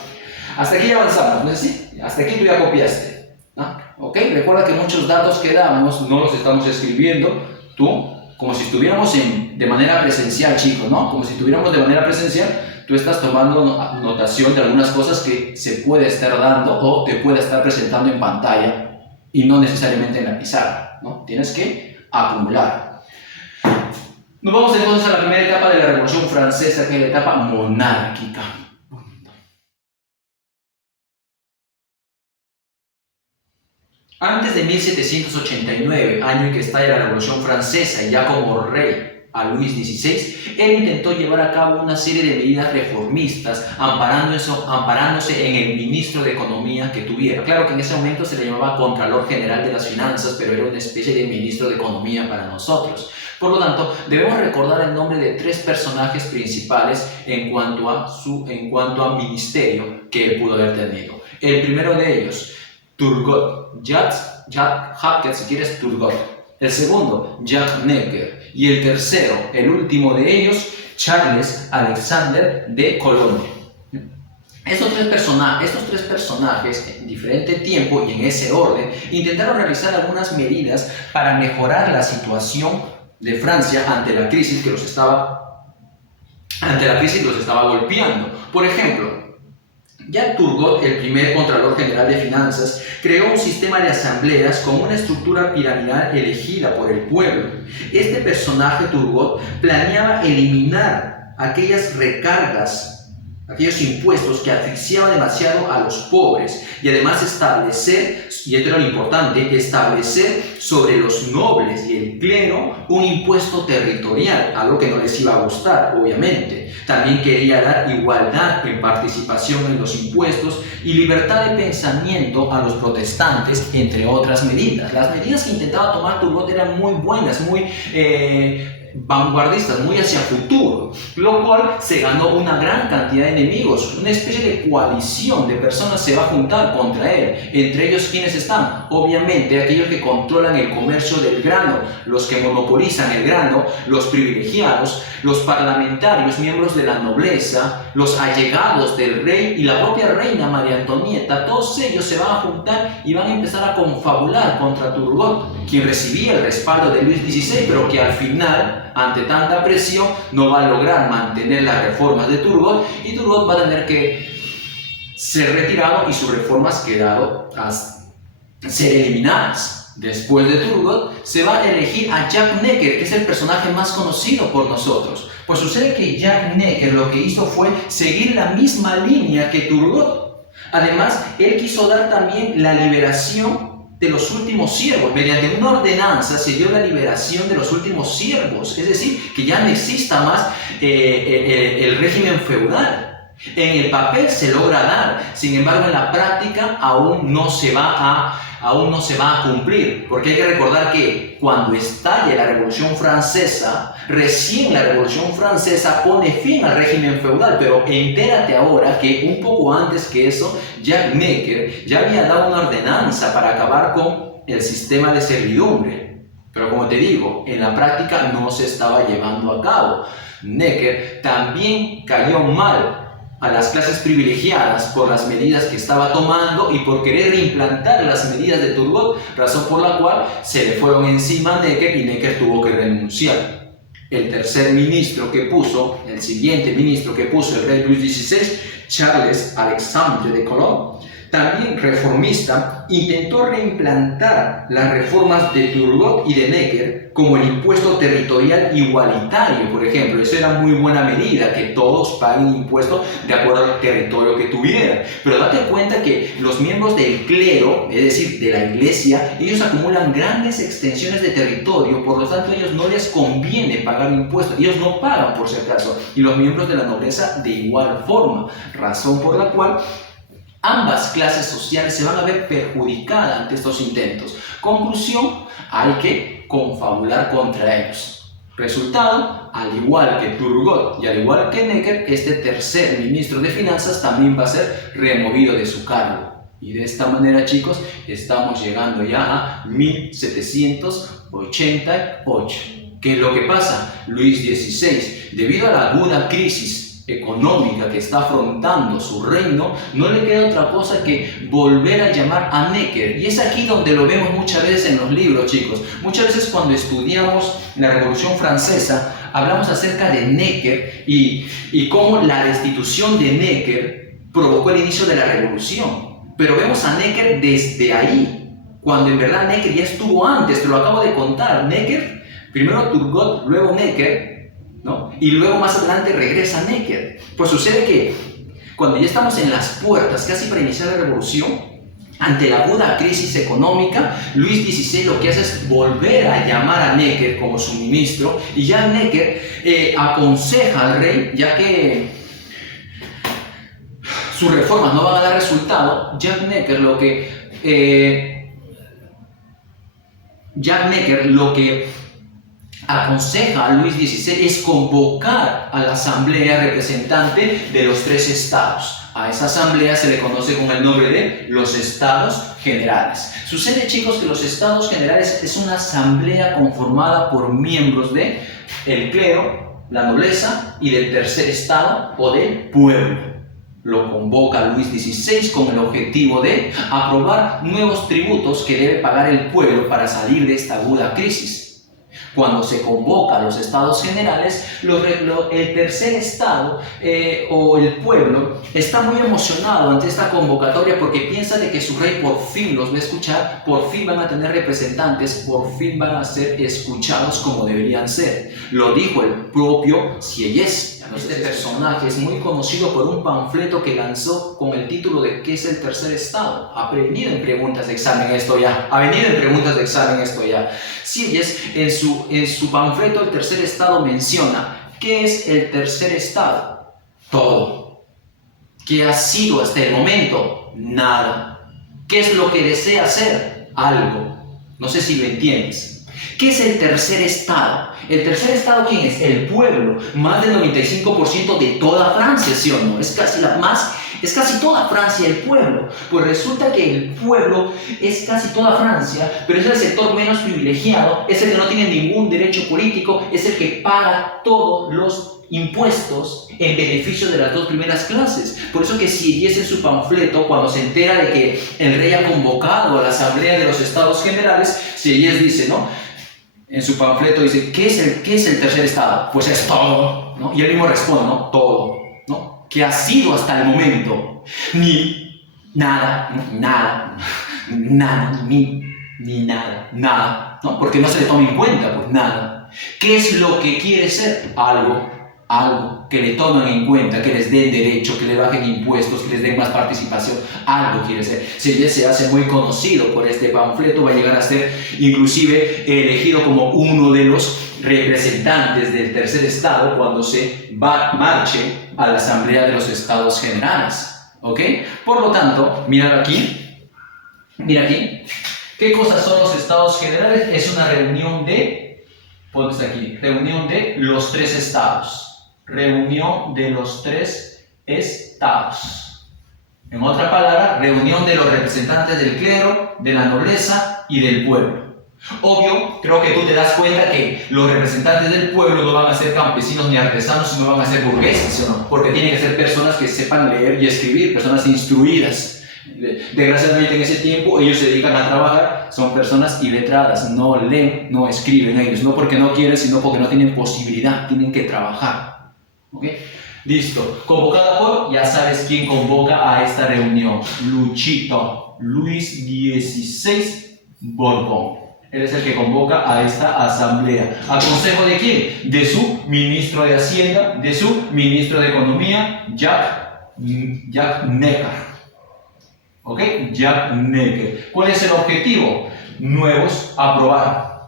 Hasta aquí avanzamos, ¿no es así? Hasta aquí tú ya copiaste. ¿Ah? ¿Ok? Recuerda que muchos datos que damos no los estamos escribiendo tú, como si estuviéramos de manera presencial, chicos, ¿no? Como si estuviéramos de manera presencial, tú estás tomando notación de algunas cosas que se puede estar dando o te puede estar presentando en pantalla y no necesariamente en la pizarra, ¿no? Tienes que acumular. Nos vamos entonces a la primera etapa de la Revolución Francesa, que es la etapa monárquica. Antes de 1789, año en que estalla la Revolución Francesa y ya como rey a Luis XVI, él intentó llevar a cabo una serie de medidas reformistas amparándose en el ministro de Economía que tuviera. Claro que en ese momento se le llamaba Contralor General de las Finanzas, pero era una especie de ministro de Economía para nosotros. Por lo tanto, debemos recordar el nombre de tres personajes principales en cuanto a ministerio que él pudo haber tenido. El primero de ellos, Turgot, Jacques, si quieres, Turgot. El segundo, Jacques Necker. Y el tercero, el último de ellos, Charles Alexander de Cologne. Estos tres personajes, en diferente tiempo y en ese orden, intentaron realizar algunas medidas para mejorar la situación de Francia ante la crisis que los estaba golpeando. Por ejemplo, Jacques Turgot, el primer Contralor General de Finanzas, creó un sistema de asambleas con una estructura piramidal elegida por el pueblo. Este personaje, Turgot, planeaba eliminar aquellas recargas, aquellos impuestos que asfixiaban demasiado a los pobres y además establecer, y esto era lo importante, establecer sobre los nobles y el clero un impuesto territorial, algo que no les iba a gustar, obviamente. También quería dar igualdad en participación en los impuestos y libertad de pensamiento a los protestantes, entre otras medidas. Las medidas que intentaba tomar Turgot eran muy buenas, muy vanguardistas, muy hacia futuro, lo cual se ganó una gran cantidad de enemigos, una especie de coalición de personas se va a juntar contra él. Entre ellos, ¿quiénes están? Obviamente aquellos que controlan el comercio del grano, los que monopolizan el grano, los privilegiados, los parlamentarios, miembros de la nobleza, los allegados del rey y la propia reina María Antonieta. Todos ellos se van a juntar y van a empezar a confabular contra Turgot, quien recibía el respaldo de Luis XVI, pero que al final, ante tanta presión, no va a lograr mantener las reformas de Turgot y Turgot va a tener que ser retirado y sus reformas quedado a ser eliminadas. Después de Turgot se va a elegir a Jacques Necker, que es el personaje más conocido por nosotros. Pues sucede que Jacques Necker lo que hizo fue seguir la misma línea que Turgot. Además, él quiso dar también la liberación de los últimos siervos. Mediante una ordenanza se dio la liberación de los últimos siervos, es decir, que ya no exista más el régimen feudal. En el papel se logra dar, sin embargo en la práctica aún no se va a cumplir, porque hay que recordar que cuando estalle la Revolución Francesa, recién la Revolución Francesa pone fin al régimen feudal, pero entérate ahora que un poco antes que eso, Jacques Necker ya había dado una ordenanza para acabar con el sistema de servidumbre, pero como te digo, en la práctica no se estaba llevando a cabo. Necker también cayó mal a las clases privilegiadas por las medidas que estaba tomando y por querer reimplantar las medidas de Turgot, razón por la cual se le fueron encima a Necker y Necker tuvo que renunciar. El siguiente ministro que puso el rey Luis XVI, Charles Alexandre de Cologne, también reformista, intentó reimplantar las reformas de Turgot y de Necker, como el impuesto territorial igualitario, por ejemplo. Eso era muy buena medida, que todos paguen impuestos de acuerdo al territorio que tuvieran. Pero date cuenta que los miembros del clero, es decir, de la iglesia, ellos acumulan grandes extensiones de territorio, por lo tanto a ellos no les conviene pagar impuestos, ellos no pagan por si acaso, y los miembros de la nobleza de igual forma, razón por la cual ambas clases sociales se van a ver perjudicadas ante estos intentos. Conclusión, hay que confabular contra ellos. Resultado, al igual que Turgot y al igual que Necker, este tercer ministro de Finanzas también va a ser removido de su cargo. Y de esta manera, chicos, estamos llegando ya a 1788. ¿Qué es lo que pasa? Luis XVI, debido a la aguda crisis económica que está afrontando su reino, no le queda otra cosa que volver a llamar a Necker. Y es aquí donde lo vemos muchas veces en los libros, chicos. Muchas veces cuando estudiamos la Revolución Francesa, hablamos acerca de Necker y cómo la destitución de Necker provocó el inicio de la revolución. Pero vemos a Necker desde ahí, cuando en verdad Necker ya estuvo antes, te lo acabo de contar. Necker, primero Turgot, luego Necker, ¿no? Y luego más adelante regresa Necker. Pues sucede que cuando ya estamos en las puertas, casi para iniciar la revolución, ante la aguda crisis económica, Luis XVI lo que hace es volver a llamar a Necker como su ministro, y ya Necker aconseja al rey, ya que sus reformas no van a dar resultado. Jack Necker lo que aconseja a Luis XVI es convocar a la asamblea representante de los tres estados. A esa asamblea se le conoce con el nombre de los estados generales. Sucede, chicos, que los estados generales es una asamblea conformada por miembros del clero, la nobleza y del tercer estado o del pueblo. Lo convoca Luis XVI con el objetivo de aprobar nuevos tributos que debe pagar el pueblo para salir de esta aguda crisis. Cuando se convoca a los estados generales, el tercer estado o el pueblo está muy emocionado ante esta convocatoria porque piensa de que su rey por fin los va a escuchar, por fin van a tener representantes, por fin van a ser escuchados como deberían ser. Lo dijo el propio Sieyès. Este personaje es muy conocido por un panfleto que lanzó con el título de ¿qué es el tercer estado? Ha venido en preguntas de examen esto ya. Sieyès en su panfleto El tercer estado menciona ¿qué es el tercer estado? Todo. ¿Qué ha sido hasta el momento? Nada. ¿Qué es lo que desea hacer? Algo. No sé si lo entiendes. ¿Qué es el tercer estado? ¿El tercer estado quién es? El pueblo. Más del 95% de toda Francia, ¿sí o no? Es casi toda Francia el pueblo. Pues resulta que el pueblo es casi toda Francia, pero es el sector menos privilegiado, es el que no tiene ningún derecho político, es el que paga todos los impuestos en beneficio de las dos primeras clases. Por eso que Sieyès en su panfleto, cuando se entera de que el rey ha convocado a la asamblea de los estados generales, Sieyès dice, ¿no? En su panfleto dice, ¿qué es el tercer estado? Pues es todo, ¿no? Y él mismo responde, ¿no? Todo, ¿no? ¿Qué ha sido hasta el momento? Nada, ¿no? Porque no se le toma en cuenta, pues nada. ¿Qué es lo que quiere ser? Algo que le tomen en cuenta, que les den derecho, que le bajen impuestos, que les den más participación, algo quiere ser. Sieyès se hace muy conocido por este panfleto, va a llegar a ser inclusive elegido como uno de los representantes del tercer estado cuando se marche a la asamblea de los estados generales, ¿ok? Por lo tanto, mira aquí, ¿qué cosas son los estados generales? Es una reunión de, ponte aquí, reunión de los tres estados. Reunión de los tres estados. En otra palabra, reunión de los representantes del clero, de la nobleza y del pueblo. Obvio, creo que tú te das cuenta que los representantes del pueblo no van a ser campesinos ni artesanos, sino van a ser burgueses, ¿sí o no? Porque tienen que ser personas que sepan leer y escribir, personas instruidas. Desgraciadamente en ese tiempo ellos se dedican a trabajar, son personas iletradas, no leen, no escriben ellos, no porque no quieren, sino porque no tienen posibilidad, tienen que trabajar. ¿Okay? Listo. Convocada por, ya sabes quién convoca a esta reunión. Luchito, Luis XVI Borbón. Él es el que convoca a esta asamblea. ¿A consejo de quién? De su ministro de Hacienda, de su ministro de Economía, Jacques Necker. ¿Ok? Jacques Necker. ¿Cuál es el objetivo? Nuevos, aprobar.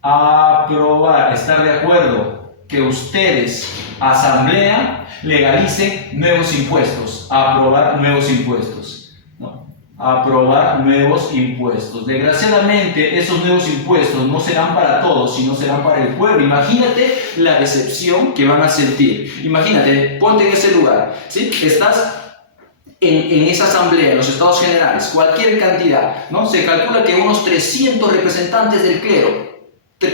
Aprobar, estar de acuerdo que ustedes, asamblea, legalicen nuevos impuestos. Aprobar nuevos impuestos. ¿No? Aprobar nuevos impuestos. Desgraciadamente, esos nuevos impuestos no serán para todos, sino serán para el pueblo. Imagínate la decepción que van a sentir. Imagínate, ponte en ese lugar, ¿sí? Estás en esa asamblea, en los estados generales, cualquier cantidad, ¿no? Se calcula que unos 300 representantes del clero,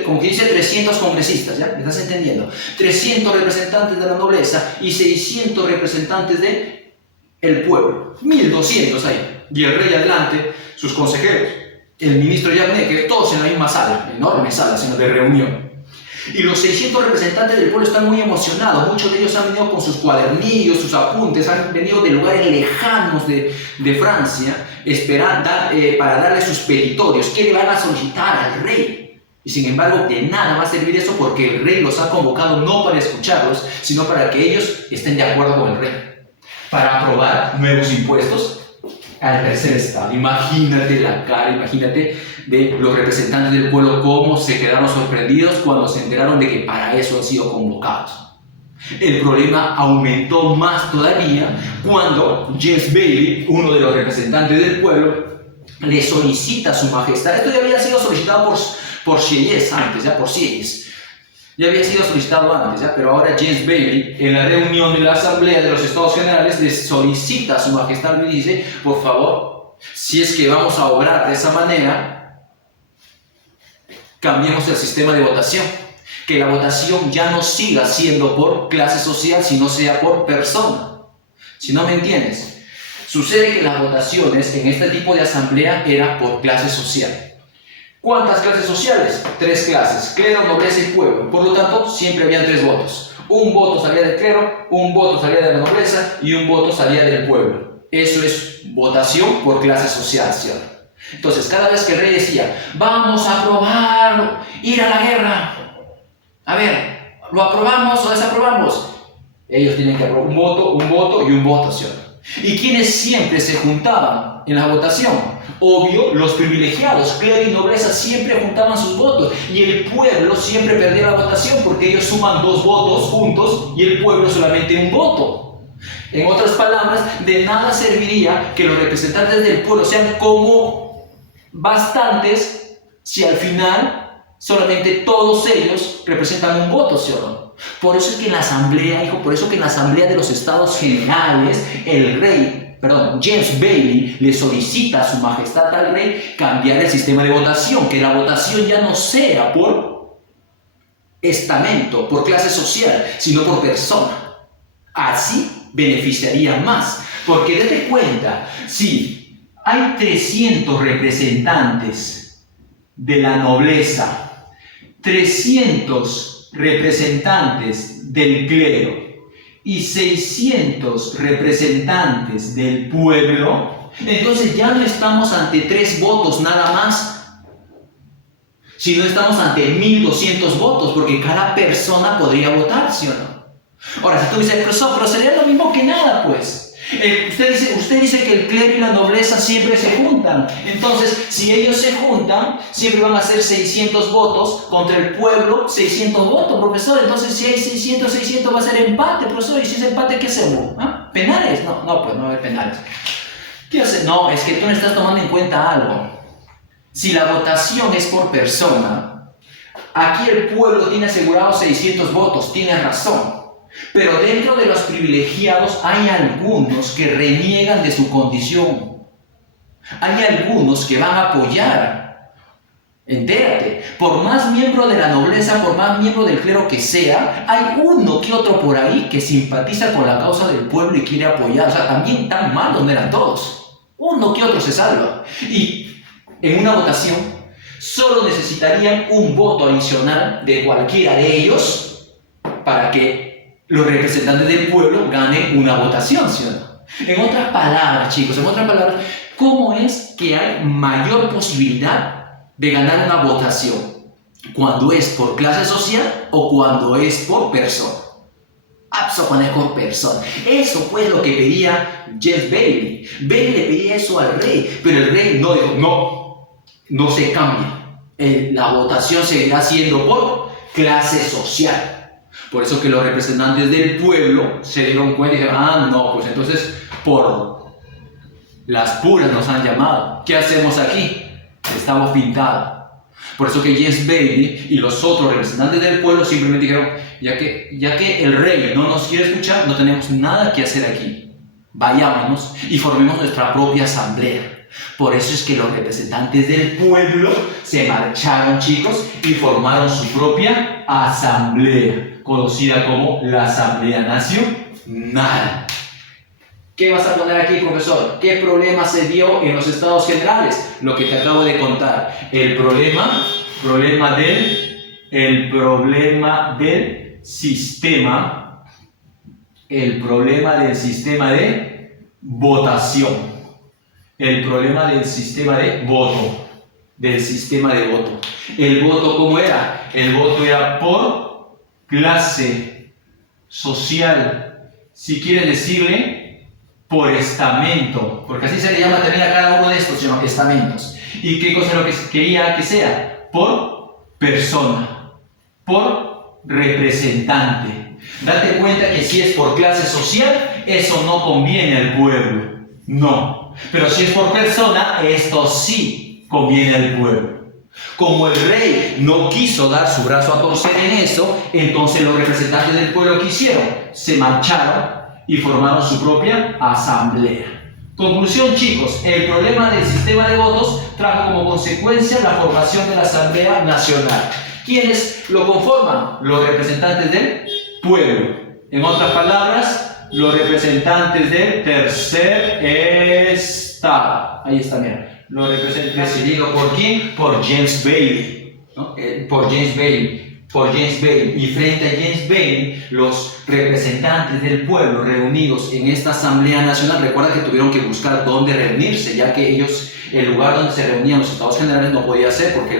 como que dice 300 congresistas, ¿ya? ¿Me estás entendiendo? 300 representantes de la nobleza y 600 representantes del pueblo. 1200 ahí. Y el rey adelante, sus consejeros, el ministro Jacques Necker, todos en la misma sala, enorme sala, sino de reunión. Y los 600 representantes del pueblo están muy emocionados. Muchos de ellos han venido con sus cuadernillos, sus apuntes, han venido de lugares lejanos de Francia para darle sus petitorios. ¿Qué le van a solicitar al rey? Y sin embargo, de nada va a servir eso porque el rey los ha convocado no para escucharlos, sino para que ellos estén de acuerdo con el rey. Para aprobar nuevos impuestos al tercer estado. Imagínate la cara, imagínate de los representantes del pueblo cómo se quedaron sorprendidos cuando se enteraron de que para eso han sido convocados. El problema aumentó más todavía cuando James Bailey, uno de los representantes del pueblo, le solicita a su majestad. Esto ya había sido solicitado por Sieyès antes, ya por Sieyès. Ya había sido solicitado antes, ¿ya? Pero ahora James Bailey, en la reunión de la Asamblea de los Estados Generales, les solicita a su majestad y dice, por favor, si es que vamos a obrar de esa manera, cambiemos el sistema de votación. Que la votación ya no siga siendo por clase social, sino sea por persona. Si no me entiendes, sucede que las votaciones en este tipo de asamblea eran por clase social. ¿Cuántas clases sociales? 3 clases, clero, nobleza y pueblo. Por lo tanto, siempre habían 3 votos. Un voto salía del clero, un voto salía de la nobleza y un voto salía del pueblo. Eso es votación por clase social, ¿cierto? Entonces, cada vez que el rey decía, vamos a aprobar ir a la guerra. A ver, ¿lo aprobamos o desaprobamos? Ellos tienen que aprobar un voto y un voto, ¿cierto? ¿Y quiénes siempre se juntaban en la votación? Obvio, los privilegiados, clero y nobleza siempre juntaban sus votos y el pueblo siempre perdía la votación porque ellos suman 2 votos juntos y el pueblo solamente un voto. En otras palabras, de nada serviría que los representantes del pueblo sean como bastantes si al final solamente todos ellos representan un voto, ¿sí o no? Por eso es que en la asamblea, de los estados generales, James Bailey le solicita a su majestad al rey cambiar el sistema de votación, que la votación ya no sea por estamento, por clase social, sino por persona. Así beneficiaría más, porque date cuenta, si hay 300 representantes de la nobleza, 300 representantes del clero, y 600 representantes del pueblo, entonces ya no estamos ante 3 votos nada más, sino estamos ante 1200 votos, porque cada persona podría votar, ¿sí o no? Ahora, si tú dices, pero sería lo mismo que nada, pues. Usted dice que el clero y la nobleza siempre se juntan. Entonces, si ellos se juntan, siempre van a ser 600 votos contra el pueblo, 600 votos, profesor. Entonces, si hay 600 va a ser empate, profesor. ¿Y si es empate, qué hacemos? ¿Ah? ¿Penales? No, pues no va a haber penales. ¿Qué hace? No, es que tú no estás tomando en cuenta algo. Si la votación es por persona, aquí el pueblo tiene asegurados 600 votos, tiene razón. Pero dentro de los privilegiados hay algunos que reniegan de su condición. Hay algunos que van a apoyar. Entérate, por más miembro de la nobleza, por más miembro del clero que sea, hay uno que otro por ahí que simpatiza con la causa del pueblo y quiere apoyar. O sea, también tan malos no eran todos. Uno que otro se salva. Y en una votación solo necesitarían un voto adicional de cualquiera de ellos para que los representantes del pueblo ganen una votación, ¿sí o no? En otras palabras, chicos, ¿cómo es que hay mayor posibilidad de ganar una votación? ¿Cuando es por clase social o cuando es por persona? Cuando es por persona. Eso fue lo que pedía James Bailey. Bailey le pedía eso al rey, pero el rey no dijo, no se cambia. La votación seguirá siendo por clase social. Por eso que los representantes del pueblo se dieron cuenta y dijeron, no, pues entonces por las puras nos han llamado. ¿Qué hacemos aquí? Estamos pintados. Por eso que James Bailey y los otros representantes del pueblo simplemente dijeron, ya que el rey no nos quiere escuchar, no tenemos nada que hacer aquí. Vayámonos y formemos nuestra propia asamblea. Por eso es que los representantes del pueblo se marcharon, chicos, y formaron su propia asamblea, conocida como la Asamblea Nacional. ¿Qué vas a poner aquí, profesor? ¿Qué problema se dio en los Estados Generales? Lo que te acabo de contar. El problema del sistema de votación. El problema del sistema de voto. ¿El voto cómo era? El voto era por clase social. Si quieres decirle, por estamento. Porque así se le llama también a cada uno de estos, estamentos. ¿Y qué cosa es lo que quería que sea? Por persona. Por representante. Date cuenta que si es por clase social, eso no conviene al pueblo. No. Pero si es por persona, esto sí conviene al pueblo. Como el rey no quiso dar su brazo a torcer en eso, entonces los representantes del pueblo, ¿qué hicieron? Se marcharon y formaron su propia asamblea. Conclusión, chicos, el problema del sistema de votos trajo como consecuencia la formación de la Asamblea Nacional. ¿Quiénes lo conforman? Los representantes del pueblo. En otras palabras, los representantes del tercer estado. Ahí está, mira. Los representantes. ¿Decidido por quién? Por James Bailey. ¿No? Por James Bailey. Y frente a James Bailey, los representantes del pueblo reunidos en esta Asamblea Nacional, recuerda que tuvieron que buscar dónde reunirse, ya que ellos, el lugar donde se reunían los Estados Generales no podía ser porque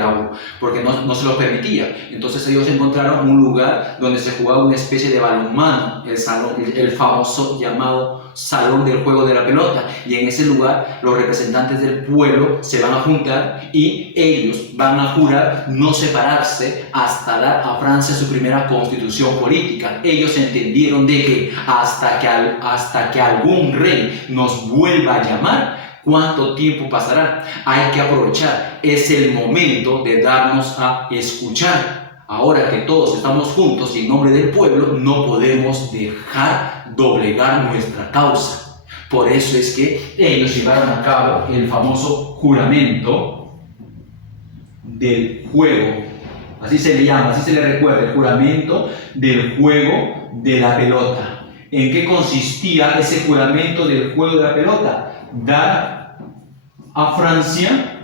no se lo permitía. Entonces ellos encontraron un lugar donde se jugaba una especie de balonmano, el famoso llamado Salón del Juego de la Pelota, y en ese lugar los representantes del pueblo se van a juntar y ellos van a jurar no separarse hasta dar a Francia su primera constitución política. Ellos entendieron de que hasta que algún rey nos vuelva a llamar, ¿cuánto tiempo pasará? Hay que aprovechar, es el momento de darnos a escuchar. Ahora que todos estamos juntos y en nombre del pueblo, no podemos dejar doblegar nuestra causa. Por eso es que ellos llevaron a cabo el famoso juramento del juego. Así se le llama, así se le recuerda, el juramento del juego de la pelota. ¿En qué consistía ese juramento del juego de la pelota? Dar a Francia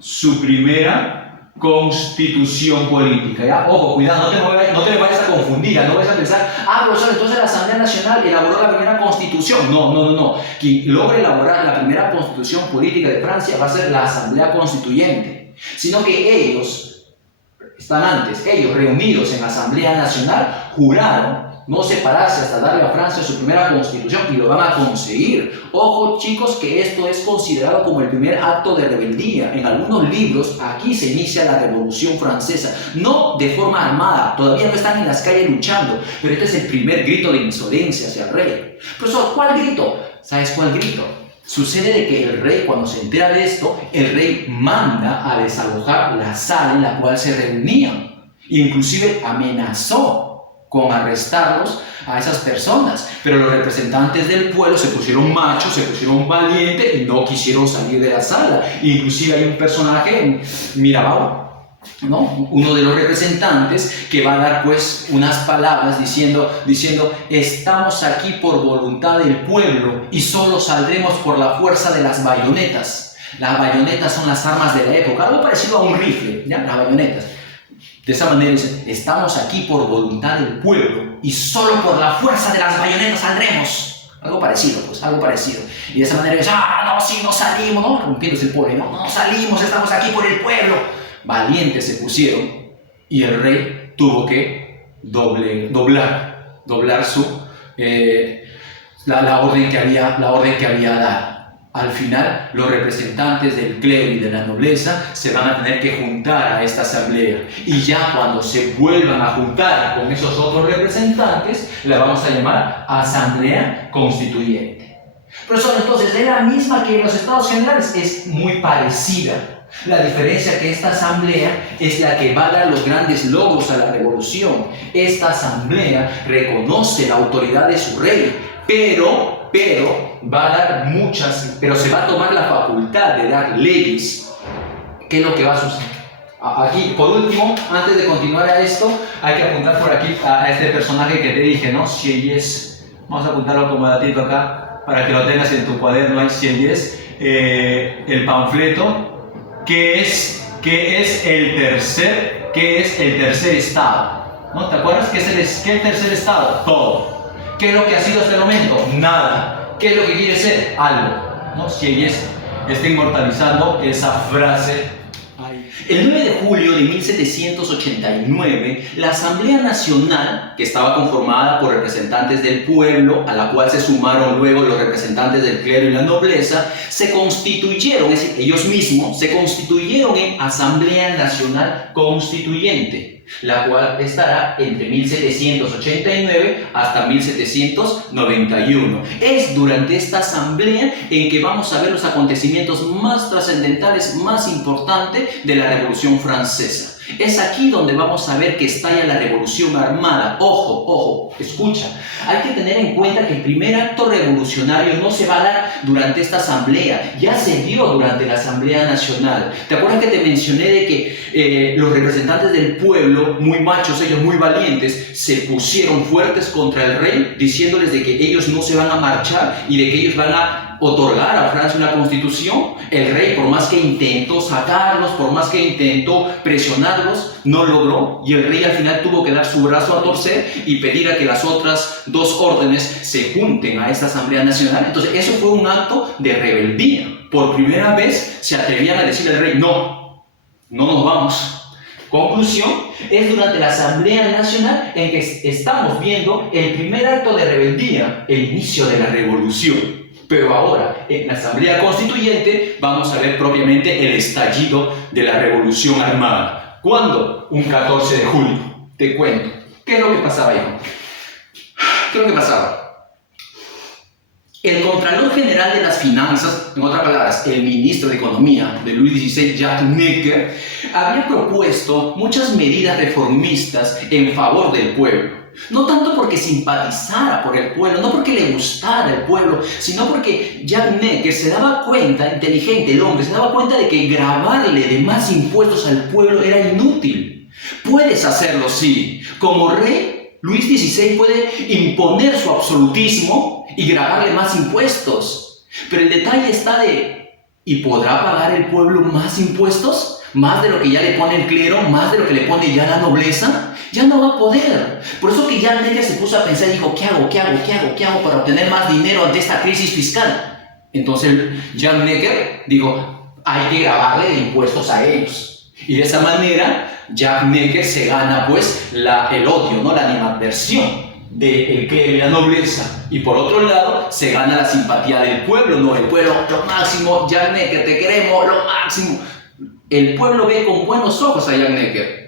su primera constitución política. ¿Ya? Ojo, cuidado, no te vayas a confundir, no vayas a pensar, profesor, entonces la Asamblea Nacional elaboró la primera constitución. No. Quien logre elaborar la primera constitución política de Francia va a ser la Asamblea Constituyente. Sino que ellos reunidos en la Asamblea Nacional, juraron no separarse hasta darle a Francia su primera constitución, y lo van a conseguir. Ojo, chicos, que esto es considerado como el primer acto de rebeldía. En algunos libros aquí se inicia la Revolución Francesa, no de forma armada, todavía no están en las calles luchando, pero este es el primer grito de insolencia hacia el rey. Profesor, ¿cuál grito? ¿Sabes cuál grito? Sucede de que el rey, cuando se entera de esto, el rey manda a desalojar la sala en la cual se reunían. Inclusive amenazó con arrestarlos a esas personas, pero los representantes del pueblo se pusieron machos, se pusieron valientes y no quisieron salir de la sala. Inclusive hay un personaje, Mirabeau, ¿no? Uno de los representantes, que va a dar pues unas palabras diciendo estamos aquí por voluntad del pueblo y solo saldremos por la fuerza de las bayonetas. Las bayonetas son las armas de la época, algo parecido a un rifle, ¿ya? Las bayonetas. De esa manera dicen, estamos aquí por voluntad del pueblo y solo por la fuerza de las bayonetas saldremos. Algo parecido, pues, algo parecido. Y de esa manera dicen, no, sí, no salimos, ¿no? Rompiéndose el pueblo, no salimos, estamos aquí por el pueblo. Valientes se pusieron y el rey tuvo que doblar su, la orden que había dado. Al final, los representantes del clero y de la nobleza se van a tener que juntar a esta asamblea. Y ya cuando se vuelvan a juntar con esos otros representantes, la vamos a llamar Asamblea Constituyente. Profesor, entonces, ¿es la misma que en los Estados Generales? Es muy parecida. La diferencia es que esta asamblea es la que va a dar los grandes logros a la revolución. Esta asamblea reconoce la autoridad de su rey, pero va a dar pero se va a tomar la facultad de dar leyes. ¿Qué es lo que va a suceder? Aquí, por último, antes de continuar a esto, hay que apuntar por aquí a este personaje que te dije, ¿no? Sieyès. Vamos a apuntarlo como datito acá, para que lo tengas en tu cuaderno, hay Sieyès. El panfleto, que es el tercer estado, ¿no? ¿Te acuerdas qué es el tercer estado? Todo. ¿Qué es lo que ha sido hasta el momento? Nada. ¿Qué es lo que quiere ser? Algo, ¿no? Sieyès está inmortalizando esa frase ahí. El 9 de julio de 1789, la Asamblea Nacional, que estaba conformada por representantes del pueblo, a la cual se sumaron luego los representantes del clero y la nobleza, se constituyeron, es decir, ellos mismos se constituyeron en Asamblea Nacional Constituyente, la cual estará entre 1789 hasta 1791. Es durante esta asamblea en que vamos a ver los acontecimientos más trascendentales, más importantes de la Revolución Francesa. Es aquí donde vamos a ver que estalla la Revolución Armada. Ojo, escucha. Hay que tener en cuenta que el primer acto revolucionario no se va a dar durante esta asamblea, ya se dio durante la Asamblea Nacional. ¿Te acuerdas que te mencioné de que los representantes del pueblo, muy machos, ellos muy valientes, se pusieron fuertes contra el rey, diciéndoles de que ellos no se van a marchar y de que ellos van a otorgar a Francia una constitución? El rey, por más que intentó sacarlos, por más que intentó presionarlos, no logró, y el rey al final tuvo que dar su brazo a torcer y pedir a que las otras dos órdenes se junten a esta Asamblea Nacional. Entonces eso fue un acto de rebeldía. Por primera vez se atrevían a decirle al rey, no nos vamos. Conclusión, es durante la Asamblea Nacional en que estamos viendo el primer acto de rebeldía, el inicio de la revolución. Pero ahora, en la Asamblea Constituyente, vamos a ver propiamente el estallido de la Revolución Armada. ¿Cuándo? Un 14 de julio. Te cuento. ¿Qué es lo que pasaba, hijo? ¿Qué es lo que pasaba? El Contralor General de las Finanzas, en otras palabras, el ministro de Economía de Luis XVI, Jacques Necker, había propuesto muchas medidas reformistas en favor del pueblo. No tanto porque simpatizara por el pueblo, no porque le gustara el pueblo, sino porque Jacques Necker se daba cuenta, inteligente el hombre, se daba cuenta de que grabarle de más impuestos al pueblo era inútil. Puedes hacerlo, sí. Como rey, Luis XVI puede imponer su absolutismo y grabarle más impuestos. Pero el detalle está ¿y podrá pagar el pueblo más impuestos? ¿Más de lo que ya le pone el clero? ¿Más de lo que le pone ya la nobleza? Ya no va a poder. Por eso que Jacques Necker se puso a pensar y dijo, ¿qué hago para obtener más dinero ante esta crisis fiscal? Entonces Jacques Necker dijo, hay que grabarle de impuestos a ellos. Y de esa manera Jacques Necker se gana pues el odio, ¿no? La animadversión del clero y la nobleza. Y por otro lado se gana la simpatía del pueblo, ¿no? El pueblo, lo máximo, Jacques Necker, te queremos, lo máximo. El pueblo ve con buenos ojos a Jacques Necker.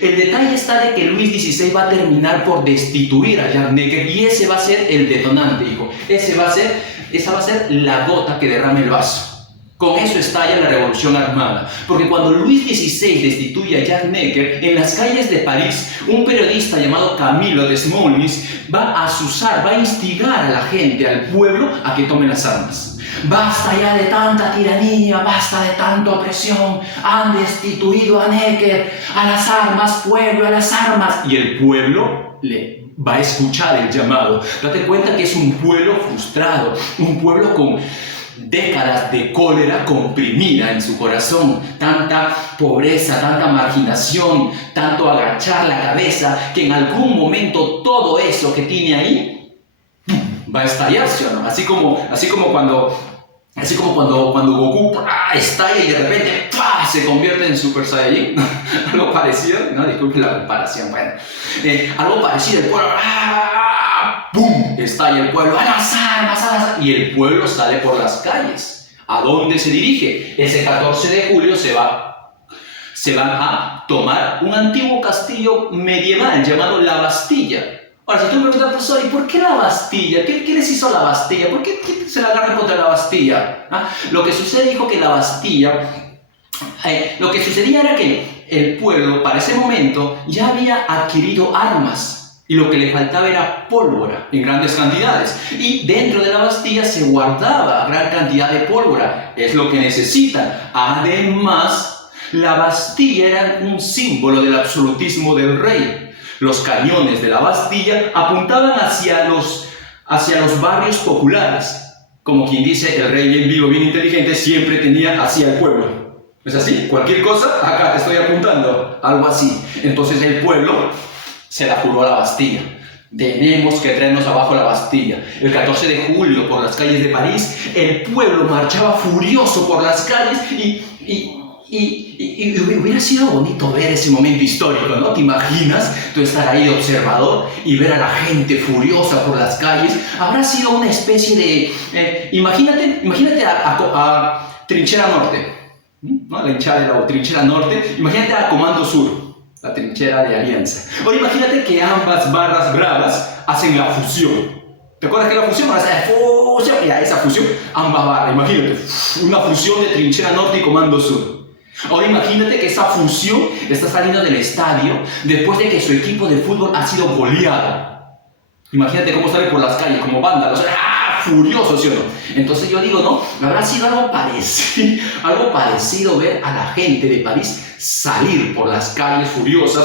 El detalle está de que Luis XVI va a terminar por destituir a Jacques Necker y ese va a ser el detonante, hijo. Esa va a ser la gota que derrame el vaso. Con eso estalla la Revolución Armada. Porque cuando Luis XVI destituye a Jacques Necker, en las calles de París, un periodista llamado Camilo Desmoulins va a azuzar, va a instigar a la gente, al pueblo, a que tomen las armas. Basta ya de tanta tiranía, basta de tanta opresión, han destituido a Necker, a las armas, pueblo, a las armas. Y el pueblo le va a escuchar el llamado. Date cuenta que es un pueblo frustrado, un pueblo décadas de cólera comprimida en su corazón, tanta pobreza, tanta marginación, tanto agachar la cabeza, que en algún momento todo eso que tiene ahí va a estallar, ¿sí o no? Así como cuando Goku estalla y de repente se convierte en Super Saiyajin. Algo parecido, no, disculpen la comparación, bueno. Algo parecido, el pueblo, ¡pum! Estalla el pueblo, ¡Al-Azhar! Y el pueblo sale por las calles. ¿A dónde se dirige? Ese 14 de julio se van a tomar un antiguo castillo medieval llamado La Bastilla. Ahora, si tú me preguntas, profesor, ¿y por qué la Bastilla? ¿Qué les hizo la Bastilla? ¿Por qué se la agarran contra la Bastilla? Lo que sucede, dijo que la Bastilla, lo que sucedía era que el pueblo, para ese momento, ya había adquirido armas y lo que le faltaba era pólvora en grandes cantidades. Y dentro de la Bastilla se guardaba gran cantidad de pólvora. Es lo que necesitan. Además, la Bastilla era un símbolo del absolutismo del rey. Los cañones de la Bastilla apuntaban hacia los barrios populares. Como quien dice, el rey bien vivo, bien inteligente, siempre tenía hacia el pueblo. ¿Es así? Cualquier cosa, acá te estoy apuntando. Algo así. Entonces el pueblo se la juró a la Bastilla. Tenemos que traernos abajo la Bastilla. El 14 de julio, por las calles de París, el pueblo marchaba furioso por las calles y hubiera sido bonito ver ese momento histórico, ¿no? ¿Te imaginas tú estar ahí de observador y ver a la gente furiosa por las calles? Habrá sido una especie de... imagínate a Trinchera Norte, ¿no? La hinchada de la Trinchera Norte. Imagínate a Comando Sur, la trinchera de Alianza. Ahora imagínate que ambas barras bravas hacen la fusión. ¿Te acuerdas que la fusión? Ya, esa fusión, ambas barras, imagínate, una fusión de Trinchera Norte y Comando Sur. Ahora imagínate que esa fusión está saliendo del estadio después de que su equipo de fútbol ha sido goleado. Imagínate cómo sale por las calles, como vándalos, furiosos, ¿sí o no? Entonces yo digo, ¿no? Habrá sido algo parecido ver a la gente de París salir por las calles furiosas,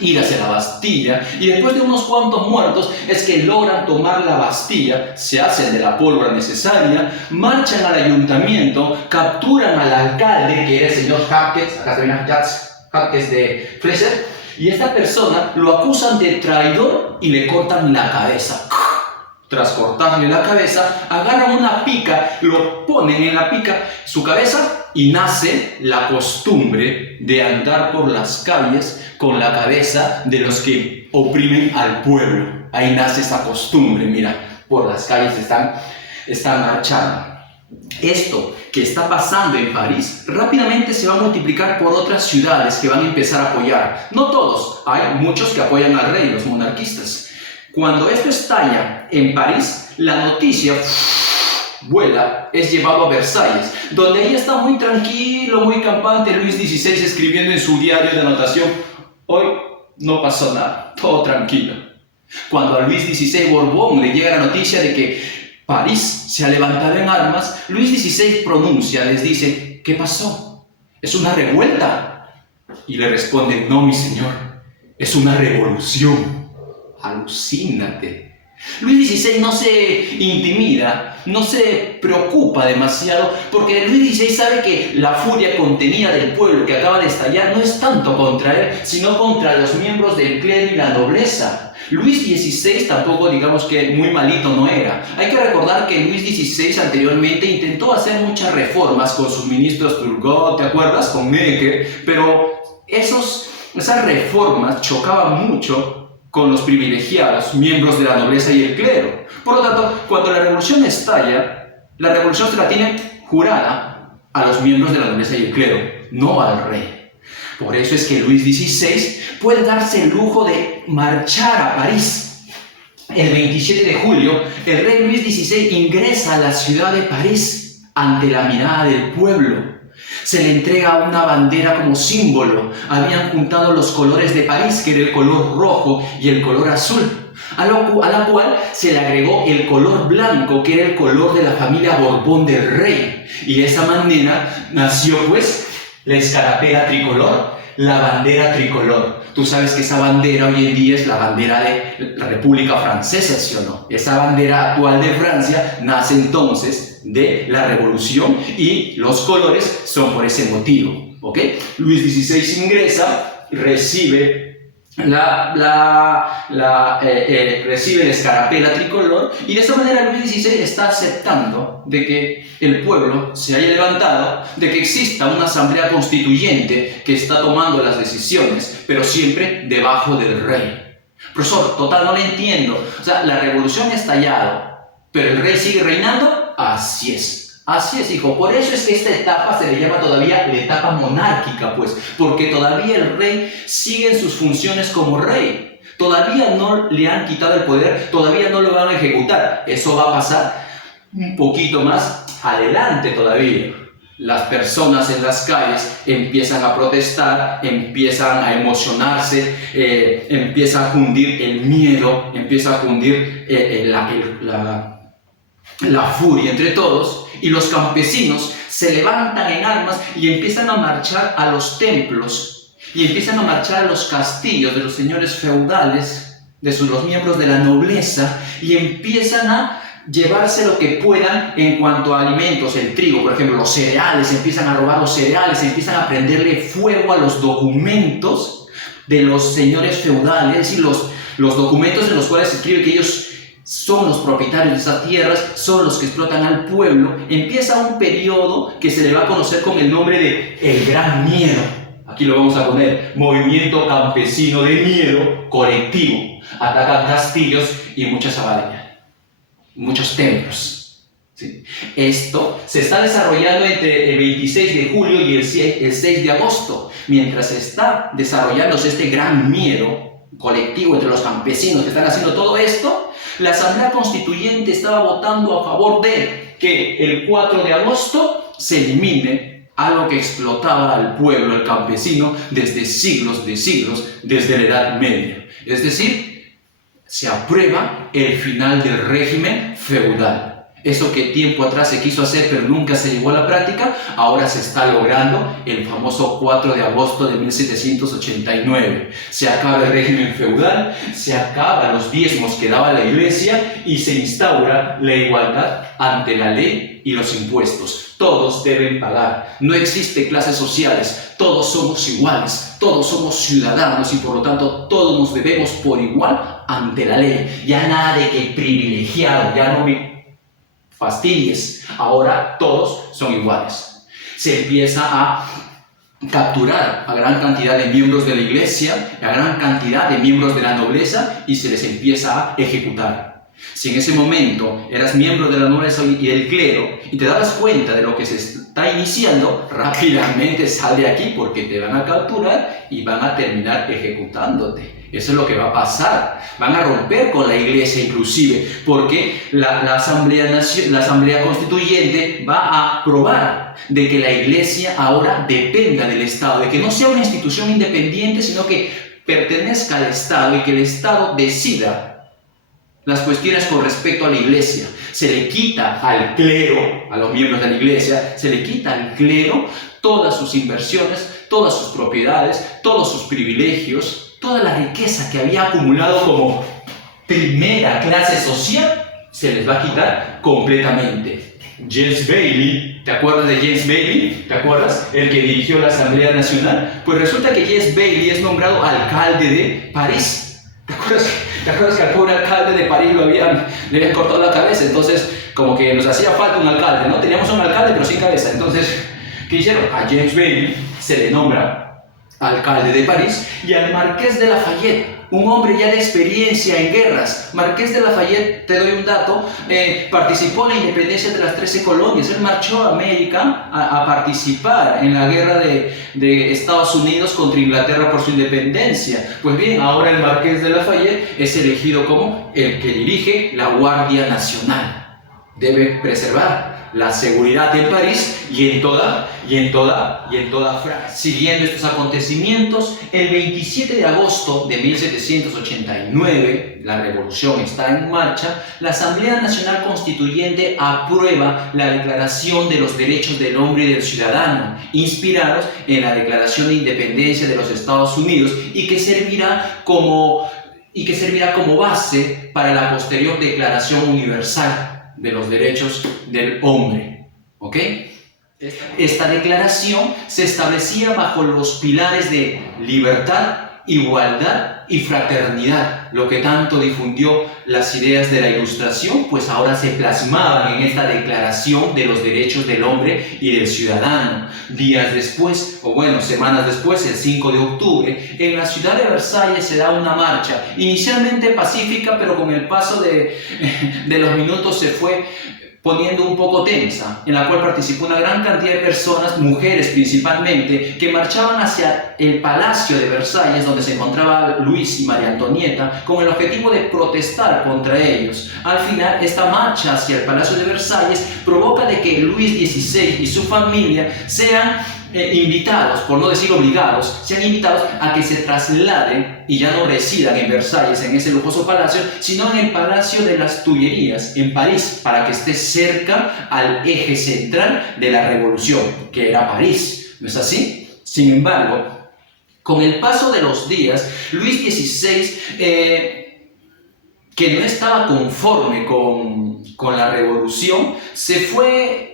ir hacia la Bastilla, y después de unos cuantos muertos es que logran tomar la Bastilla, se hacen de la pólvora necesaria, marchan al ayuntamiento, capturan al alcalde, que era el señor Jacques, acá se ven Jacques de Freser, y esta persona lo acusan de traidor y le cortan la cabeza. Tras cortarle la cabeza, agarran una pica, lo ponen en la pica, su cabeza, y nace la costumbre de andar por las calles con la cabeza de los que oprimen al pueblo. Ahí nace esa costumbre, mira, por las calles están marchando. Esto que está pasando en París rápidamente se va a multiplicar por otras ciudades que van a empezar a apoyar. No todos, hay muchos que apoyan al rey, los monarquistas. Cuando esto estalla en París, la noticia vuela, es llevado a Versalles, donde ahí está muy tranquilo, muy campante Luis XVI escribiendo en su diario de anotación: hoy no pasó nada, todo tranquilo. Cuando a Luis XVI Borbón le llega la noticia de que París se ha levantado en armas, Luis XVI pronuncia, les dice: ¿qué pasó? ¿Es una revuelta? Y le responden: no, mi señor, es una revolución. Alucínate. Luis XVI no se intimida, no se preocupa demasiado, porque Luis XVI sabe que la furia contenida del pueblo que acaba de estallar no es tanto contra él, sino contra los miembros del clero y la nobleza. Luis XVI tampoco, digamos que muy malito no era. Hay que recordar que Luis XVI anteriormente intentó hacer muchas reformas con sus ministros Turgot, ¿te acuerdas? Con Necker, pero esas reformas chocaban mucho con los privilegiados, miembros de la nobleza y el clero. Por lo tanto, cuando la revolución estalla, la revolución se la tiene jurada a los miembros de la nobleza y el clero, no al rey. Por eso es que Luis XVI puede darse el lujo de marchar a París. El 27 de julio, el rey Luis XVI ingresa a la ciudad de París ante la mirada del pueblo. Se le entrega una bandera como símbolo. Habían juntado los colores de París, que era el color rojo y el color azul, a la cual se le agregó el color blanco, que era el color de la familia Borbón del rey. Y de esa manera nació pues la escarapela tricolor, la bandera tricolor. Tú sabes que esa bandera hoy en día es la bandera de la República Francesa, ¿sí o no? Esa bandera actual de Francia nace entonces de la revolución y los colores son por ese motivo, ¿ok? Luis XVI ingresa, recibe recibe la escarapela tricolor y de esta manera Luis XVI está aceptando de que el pueblo se haya levantado, de que exista una asamblea constituyente que está tomando las decisiones, pero siempre debajo del rey. Profesor, total, no lo entiendo. O sea, la revolución ha estallado, pero el rey sigue reinando. Así es. Así es, hijo. Por eso es que esta etapa se le llama todavía la etapa monárquica, pues, porque todavía el rey sigue en sus funciones como rey. Todavía no le han quitado el poder, todavía no lo van a ejecutar. Eso va a pasar un poquito más adelante todavía. Las personas en las calles empiezan a protestar, empiezan a emocionarse, empieza a cundir el miedo, empieza a cundir la furia entre todos, y los campesinos se levantan en armas y empiezan a marchar a los templos y empiezan a marchar a los castillos de los señores feudales, de los miembros de la nobleza, y empiezan a llevarse lo que puedan en cuanto a alimentos, el trigo, por ejemplo, los cereales, empiezan a robar los cereales, empiezan a prenderle fuego a los documentos de los señores feudales y los documentos en los cuales se escribe que ellos son los propietarios de esas tierras, son los que explotan al pueblo. Empieza un periodo que se le va a conocer con el nombre de El Gran Miedo. Aquí lo vamos a poner: movimiento campesino de miedo colectivo. Atacan castillos y muchas abadías, muchos templos. ¿Sí? Esto se está desarrollando entre el 26 de julio y el 6 de agosto. Mientras está desarrollándose este gran miedo colectivo entre los campesinos que están haciendo todo esto, la Asamblea Constituyente estaba votando a favor de que el 4 de agosto se elimine algo que explotaba al pueblo, al campesino, desde siglos de siglos, desde la Edad Media. Es decir, se aprueba el final del régimen feudal. Eso que tiempo atrás se quiso hacer pero nunca se llevó a la práctica, ahora se está logrando el famoso 4 de agosto de 1789. Se acaba el régimen feudal, se acaban los diezmos que daba la iglesia y se instaura la igualdad ante la ley y los impuestos. Todos deben pagar, no existe clases sociales, todos somos iguales, todos somos ciudadanos y por lo tanto todos nos debemos por igual ante la ley. Ya nada de que privilegiado, ya no me fastidies, ahora todos son iguales. Se empieza a capturar a gran cantidad de miembros de la iglesia, a gran cantidad de miembros de la nobleza y se les empieza a ejecutar. Si en ese momento eras miembro de la nobleza y del clero y te dabas cuenta de lo que se está iniciando, rápidamente sal de aquí porque te van a capturar y van a terminar ejecutándote. Eso es lo que va a pasar. Van a romper con la iglesia inclusive, porque la asamblea constituyente va a aprobar de que la iglesia ahora dependa del Estado, de que no sea una institución independiente, sino que pertenezca al Estado y que el Estado decida las cuestiones con respecto a la iglesia. Se le quita al clero, a los miembros de la iglesia, se le quita al clero todas sus inversiones, todas sus propiedades, todos sus privilegios, toda la riqueza que había acumulado como primera clase social, se les va a quitar completamente. James Bailey, ¿te acuerdas de James Bailey? ¿Te acuerdas? El que dirigió la Asamblea Nacional. Pues resulta que James Bailey es nombrado alcalde de París. ¿Te acuerdas que al pobre alcalde de París le habían cortado la cabeza? Entonces, como que nos hacía falta un alcalde, ¿no? Teníamos un alcalde pero sin cabeza. Entonces, ¿qué hicieron? A James Bailey se le nombra alcalde de París, y al Marqués de Lafayette, un hombre ya de experiencia en guerras. Marqués de Lafayette, te doy un dato, participó en la independencia de las 13 colonias. Él marchó a América a participar en la guerra de Estados Unidos contra Inglaterra por su independencia. Pues bien, ahora el Marqués de Lafayette es elegido como el que dirige la Guardia Nacional. Debe preservar la seguridad en París y en toda Francia. Siguiendo estos acontecimientos, el 27 de agosto de 1789, la revolución está en marcha, la Asamblea Nacional Constituyente aprueba la Declaración de los Derechos del Hombre y del Ciudadano, inspirados en la Declaración de Independencia de los Estados Unidos y que servirá como base para la posterior Declaración Universal de los derechos del hombre. ¿Ok? Esta declaración se establecía bajo los pilares de libertad, igualdad y fraternidad, lo que tanto difundió las ideas de la Ilustración, pues ahora se plasmaban en esta declaración de los derechos del hombre y del ciudadano. Días después, o bueno, semanas después, el 5 de octubre, en la ciudad de Versalles se da una marcha, inicialmente pacífica, pero con el paso de los minutos se fue poniendo un poco tensa, en la cual participó una gran cantidad de personas, mujeres principalmente, que marchaban hacia el Palacio de Versalles, donde se encontraba Luis y María Antonieta, con el objetivo de protestar contra ellos. Al final, esta marcha hacia el Palacio de Versalles provoca de que Luis XVI y su familia sean invitados, por no decir obligados, sean invitados a que se trasladen y ya no residan en Versalles, en ese lujoso palacio, sino en el Palacio de las Tullerías, en París, para que esté cerca al eje central de la revolución, que era París. ¿No es así? Sin embargo, con el paso de los días, Luis XVI, que no estaba conforme con la revolución, se fue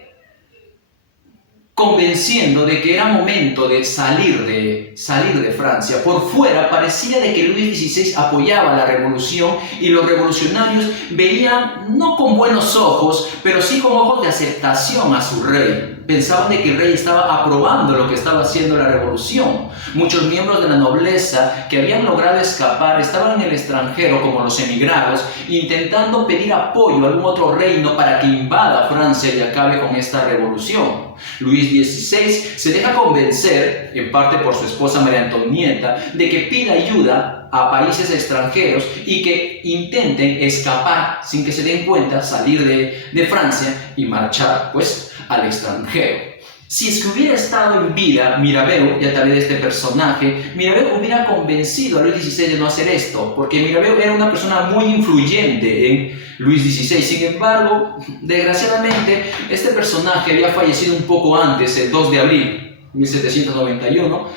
convenciendo de que era momento de salir de Francia. Por fuera parecía de que Luis XVI apoyaba la revolución y los revolucionarios veían no con buenos ojos, pero sí con ojos de aceptación a su rey. Pensaban de que el rey estaba aprobando lo que estaba haciendo la revolución. Muchos miembros de la nobleza que habían logrado escapar estaban en el extranjero, como los emigrados, intentando pedir apoyo a algún otro reino para que invada Francia y acabe con esta revolución. Luis XVI se deja convencer, en parte por su esposa María Antonieta, de que pida ayuda a países extranjeros y que intenten escapar sin que se den cuenta, salir de Francia y marchar pues al extranjero. Si es que hubiera estado en vida Mirabeau, ya te hablé de este personaje, Mirabeau hubiera convencido a Luis XVI de no hacer esto, porque Mirabeau era una persona muy influyente en Luis XVI. Sin embargo, desgraciadamente, este personaje había fallecido un poco antes, el 2 de abril de 1791,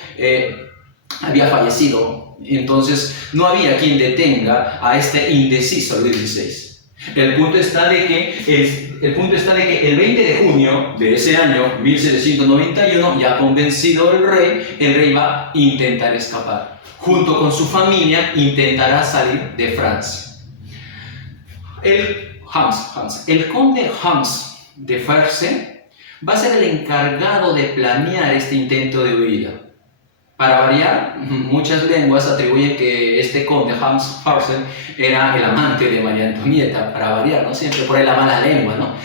había fallecido. Entonces, no había quien detenga a este indeciso Luis XVI. El punto está de que el 20 de junio de ese año, 1791, ya convencido el rey va a intentar escapar. Junto con su familia intentará salir de Francia. El conde Hans de Fersen va a ser el encargado de planear este intento de huida. Para variar, muchas lenguas atribuyen que este conde Hans Fersen era el amante de María Antonieta, para variar, ¿no? Siempre por ahí la mala lengua, ¿no?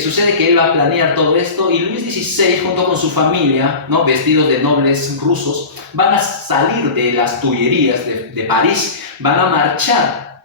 Sucede que él va a planear todo esto y Luis XVI, junto con su familia, ¿no? Vestidos de nobles rusos, van a salir de las Tullerías de París, van a marchar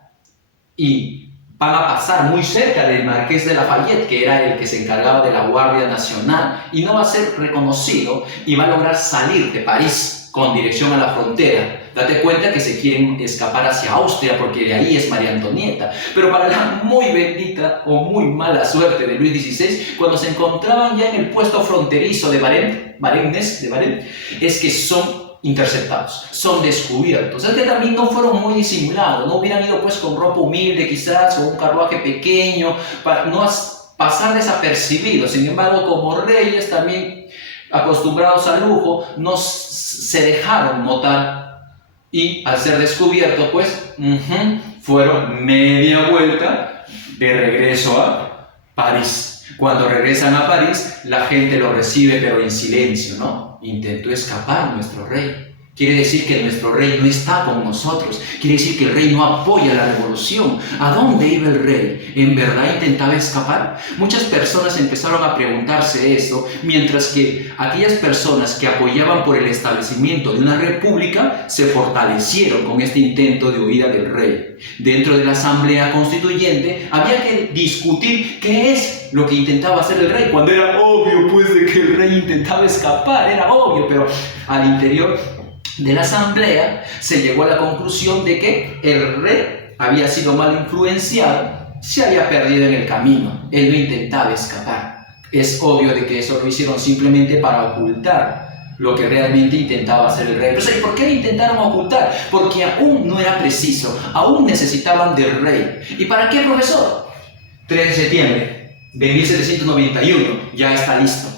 y van a pasar muy cerca del Marqués de Lafayette, que era el que se encargaba de la Guardia Nacional, y no va a ser reconocido y va a lograr salir de París con dirección a la frontera. Date cuenta que se quieren escapar hacia Austria porque de ahí es María Antonieta. Pero para la muy bendita o muy mala suerte de Luis XVI, cuando se encontraban ya en el puesto fronterizo de Varennes, es que son interceptados, son descubiertos. Es que también no fueron muy disimulados, no hubieran ido pues con ropa humilde quizás o un carruaje pequeño para no pasar desapercibidos. Sin embargo, como reyes también acostumbrados al lujo, no se dejaron notar y al ser descubiertos pues fueron media vuelta de regreso a París. Cuando regresan a París, la gente lo recibe pero en silencio, ¿no? Intentó escapar nuestro rey. Quiere decir que nuestro rey no está con nosotros. Quiere decir que el rey no apoya la revolución. ¿A dónde iba el rey? ¿En verdad intentaba escapar? Muchas personas empezaron a preguntarse esto, mientras que aquellas personas que apoyaban por el establecimiento de una república se fortalecieron con este intento de huida del rey. Dentro de la Asamblea Constituyente había que discutir qué es lo que intentaba hacer el rey, cuando era obvio pues de que el rey intentaba escapar, era obvio, pero al interior de la asamblea se llegó a la conclusión de que el rey había sido mal influenciado, se había perdido en el camino, él no intentaba escapar. Es obvio de que eso lo hicieron simplemente para ocultar lo que realmente intentaba hacer el rey. Pero ¿y por qué lo intentaron ocultar? Porque aún no era preciso, aún necesitaban del rey. ¿Y para qué, profesor? 3 de septiembre de 1791, ya está listo.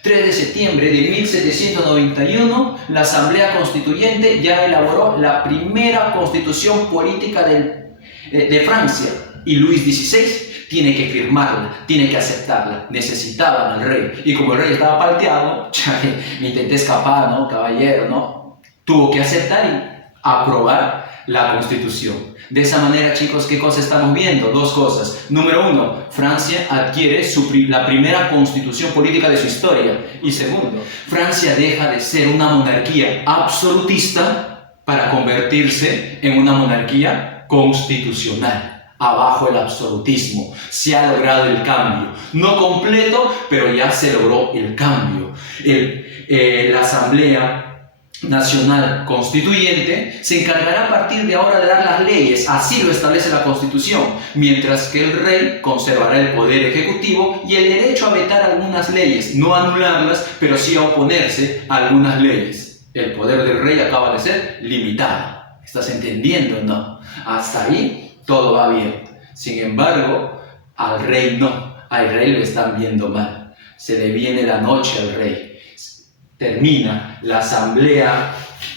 3 de septiembre de 1791, la Asamblea Constituyente ya elaboró la primera constitución política de Francia y Luis XVI tiene que firmarla, tiene que aceptarla. Necesitaban al rey y como el rey estaba palteado, ya que me intenté escapar, ¿no? Caballero, ¿no? Tuvo que aceptar y aprobar la constitución. De esa manera, chicos, ¿qué cosa estamos viendo? Dos cosas. Número uno, Francia adquiere la primera constitución política de su historia. Y segundo, Francia deja de ser una monarquía absolutista para convertirse en una monarquía constitucional. Abajo el absolutismo. Se ha logrado el cambio. No completo, pero ya se logró el cambio. La Asamblea Nacional Constituyente se encargará a partir de ahora de dar las leyes, así lo establece la Constitución, mientras que el rey conservará el poder ejecutivo y el derecho a vetar algunas leyes, no anularlas, pero sí a oponerse a algunas leyes. El poder del rey acaba de ser limitado. ¿Estás entendiendo? No. Hasta ahí todo va bien. Sin embargo, al rey no. Al rey lo están viendo mal. Se le viene la noche al rey. Termina la Asamblea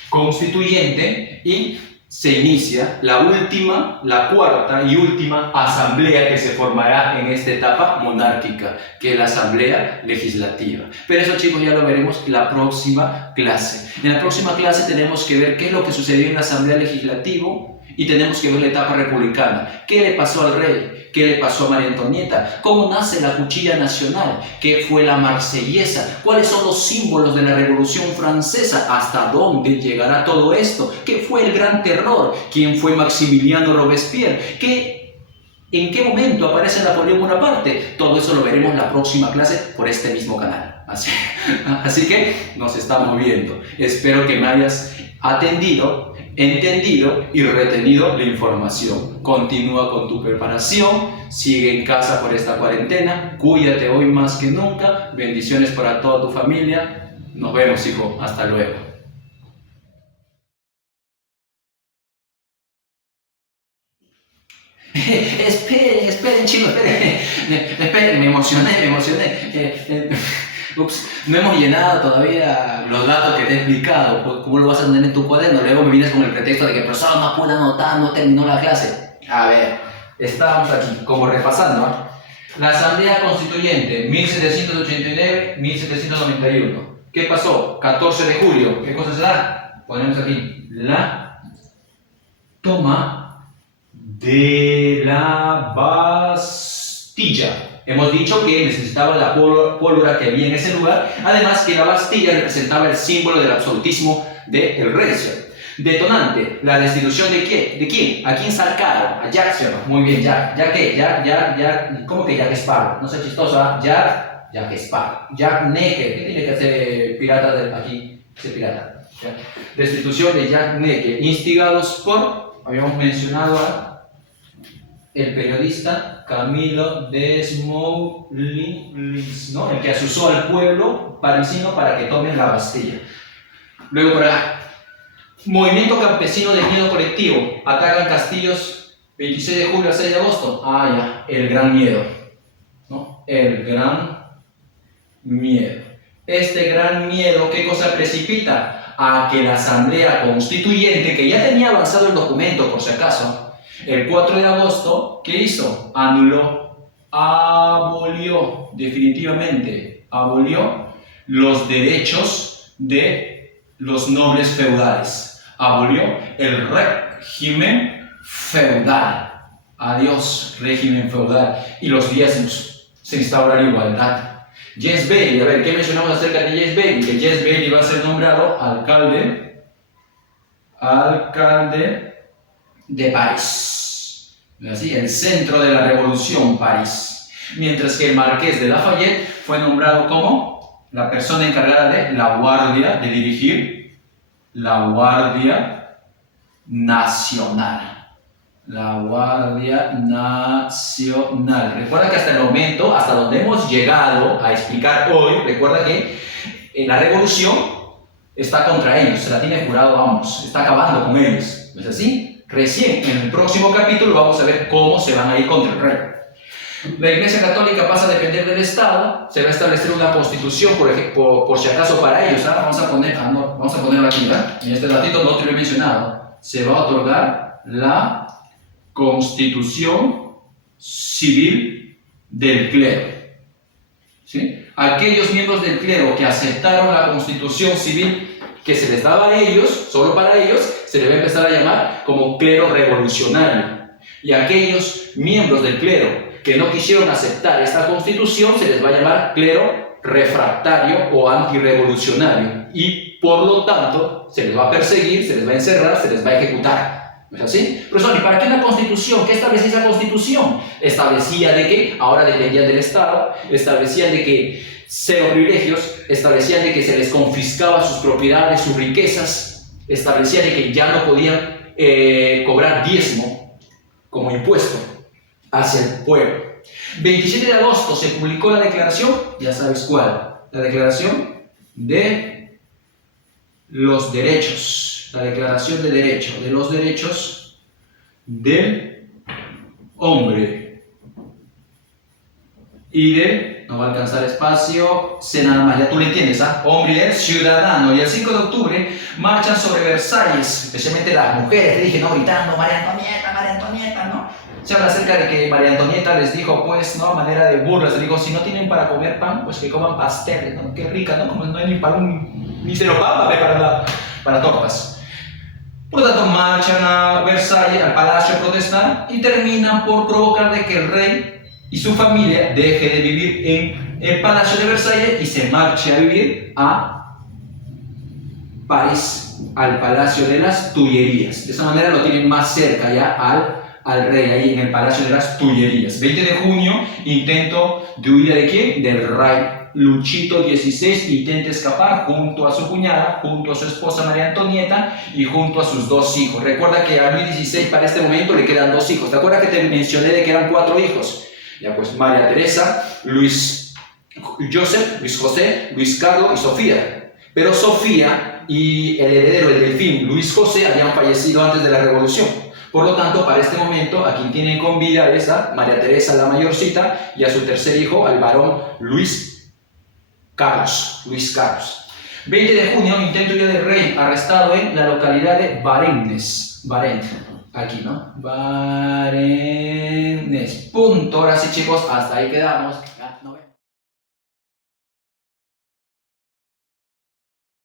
Constituyente y se inicia la cuarta y última asamblea que se formará en esta etapa monárquica, que es la Asamblea Legislativa. Pero eso, chicos, ya lo veremos en la próxima clase. En la próxima clase tenemos que ver qué es lo que sucedió en la Asamblea Legislativa y tenemos que ver la etapa republicana. ¿Qué le pasó al rey? ¿Qué le pasó a María Antonieta? ¿Cómo nace la cuchilla nacional? ¿Qué fue la marsellesa? ¿Cuáles son los símbolos de la Revolución Francesa? ¿Hasta dónde llegará todo esto? ¿Qué fue el Gran Terror? ¿Quién fue Maximiliano Robespierre? ¿En qué momento aparece Napoleón Bonaparte? Todo eso lo veremos en la próxima clase por este mismo canal. Así que nos estamos viendo. Espero que me hayas atendido, entendido y retenido la información. Continúa con tu preparación, sigue en casa por esta cuarentena, cuídate hoy más que nunca, bendiciones para toda tu familia, nos vemos, hijo, hasta luego. Esperen chicos, esperen, me emocioné. Ups, no hemos llenado todavía los datos que te he explicado. ¿Cómo lo vas a tener en tu cuaderno? Luego me vienes con el pretexto de que el profesor no pudo anotar, no terminó la clase. A ver, estábamos aquí, como repasando, ¿eh? La Asamblea Constituyente, 1789-1791. ¿Qué pasó? 14 de julio. ¿Qué cosa será? Ponemos aquí. La toma de la Bastilla. Hemos dicho que necesitaba la pólvora que había en ese lugar, además que la Bastilla representaba el símbolo del absolutismo del rey. Detonante, la destitución de ¿qué? ¿De quién? ¿A quién sacaron? A Jack, muy bien, Jack. ¿Jack qué? Jack, ¿cómo que Jack Sparrow? No sé chistoso, ¿eh? Jack Sparrow. Jack Necker, ¿qué tiene que hacer pirata de aquí? Ese pirata. Destitución de Jack Necker, instigados por, habíamos mencionado a el periodista Camilo Desmoulins, ¿no? El que asusó al pueblo parisino para que tomen la Bastilla. Luego por acá, movimiento campesino de miedo colectivo, atacan castillos 26 de julio al 6 de agosto. Ah, ya, el gran miedo, ¿no? El gran miedo. Este gran miedo, ¿qué cosa precipita? A que la Asamblea Constituyente, que ya tenía avanzado el documento por si acaso, el 4 de agosto, ¿qué hizo? Anuló, abolió, definitivamente, abolió los derechos de los nobles feudales. Abolió el régimen feudal. Adiós, régimen feudal. Y los diezmos. Se instaura la igualdad. James Bailey, a ver, ¿qué mencionamos acerca de James Bailey? Que James Bailey va a ser nombrado alcalde de París, así, el centro de la revolución, París. Mientras que el marqués de Lafayette fue nombrado como la persona encargada de la guardia, de dirigir la Guardia Nacional. La Guardia Nacional. Recuerda que hasta el momento, hasta donde hemos llegado a explicar hoy, recuerda que la revolución está contra ellos, se la tiene jurado, vamos, está acabando con ellos. ¿No es así? Recién en el próximo capítulo vamos a ver cómo se van a ir contra el rey. La Iglesia Católica pasa a depender del Estado, se va a establecer una constitución, por si acaso para ellos, vamos a ponerla aquí, ¿verdad? En este ratito no te lo he mencionado. Se va a otorgar la Constitución Civil del Clero. ¿Sí? Aquellos miembros del clero que aceptaron la Constitución Civil que se les daba a ellos, solo para ellos, se les va a empezar a llamar como clero revolucionario. Y aquellos miembros del clero que no quisieron aceptar esta constitución, se les va a llamar clero refractario o antirrevolucionario. Y por lo tanto, se les va a perseguir, se les va a encerrar, se les va a ejecutar. ¿No es así? Profesor, ¿y para qué una constitución? ¿Qué establecía esa constitución? Establecía de que ahora dependían del Estado, establecían de que cero privilegios, establecían de que se les confiscaba sus propiedades, sus riquezas, establecía de que ya no podían cobrar diezmo como impuesto hacia el pueblo. 27 de agosto se publicó la declaración, ya sabes cuál, la declaración de los derechos, la declaración de los derechos del hombre y de, no va a alcanzar espacio, sé nada más, ya tú lo entiendes, hombre y el ciudadano. Y el 5 de octubre marchan sobre Versalles, especialmente las mujeres, te dije, no, gritando, María Antonieta, ¿no? Se habla acerca de que María Antonieta les dijo, pues, ¿no? A manera de burlas, les dijo, si no tienen para comer pan, pues que coman pasteles, ¿no? Qué rica, ¿no? Como no hay ni para ni se lo paga para tortas. Por lo tanto, marchan a Versalles, al palacio a protestar, y terminan por provocar de que el rey y su familia deje de vivir en el palacio de Versalles y se marche a vivir a París, al palacio de las Tullerías. De esa manera lo tienen más cerca ya al rey, ahí en el palacio de las Tullerías. 20 de junio, intento de huida de quién? Del rey. Luchito XVI intenta escapar junto a su cuñada, junto a su esposa María Antonieta y junto a sus 2 hijos. Recuerda que a Luis XVI para este momento le quedan 2 hijos. ¿Te acuerdas que te mencioné de que eran 4 hijos? Ya pues María Teresa, Luis José, Luis Carlos y Sofía. Pero Sofía y el heredero, el delfín, Luis José, habían fallecido antes de la revolución. Por lo tanto, para este momento, a quien tienen con vida es a María Teresa, la mayorcita, y a su tercer hijo, al varón Luis Carlos. 20 de junio, intento de huida del rey, arrestado en la localidad de Varennes. Aquí, ¿no? Varennes. Punto. Ahora sí, chicos, hasta ahí quedamos.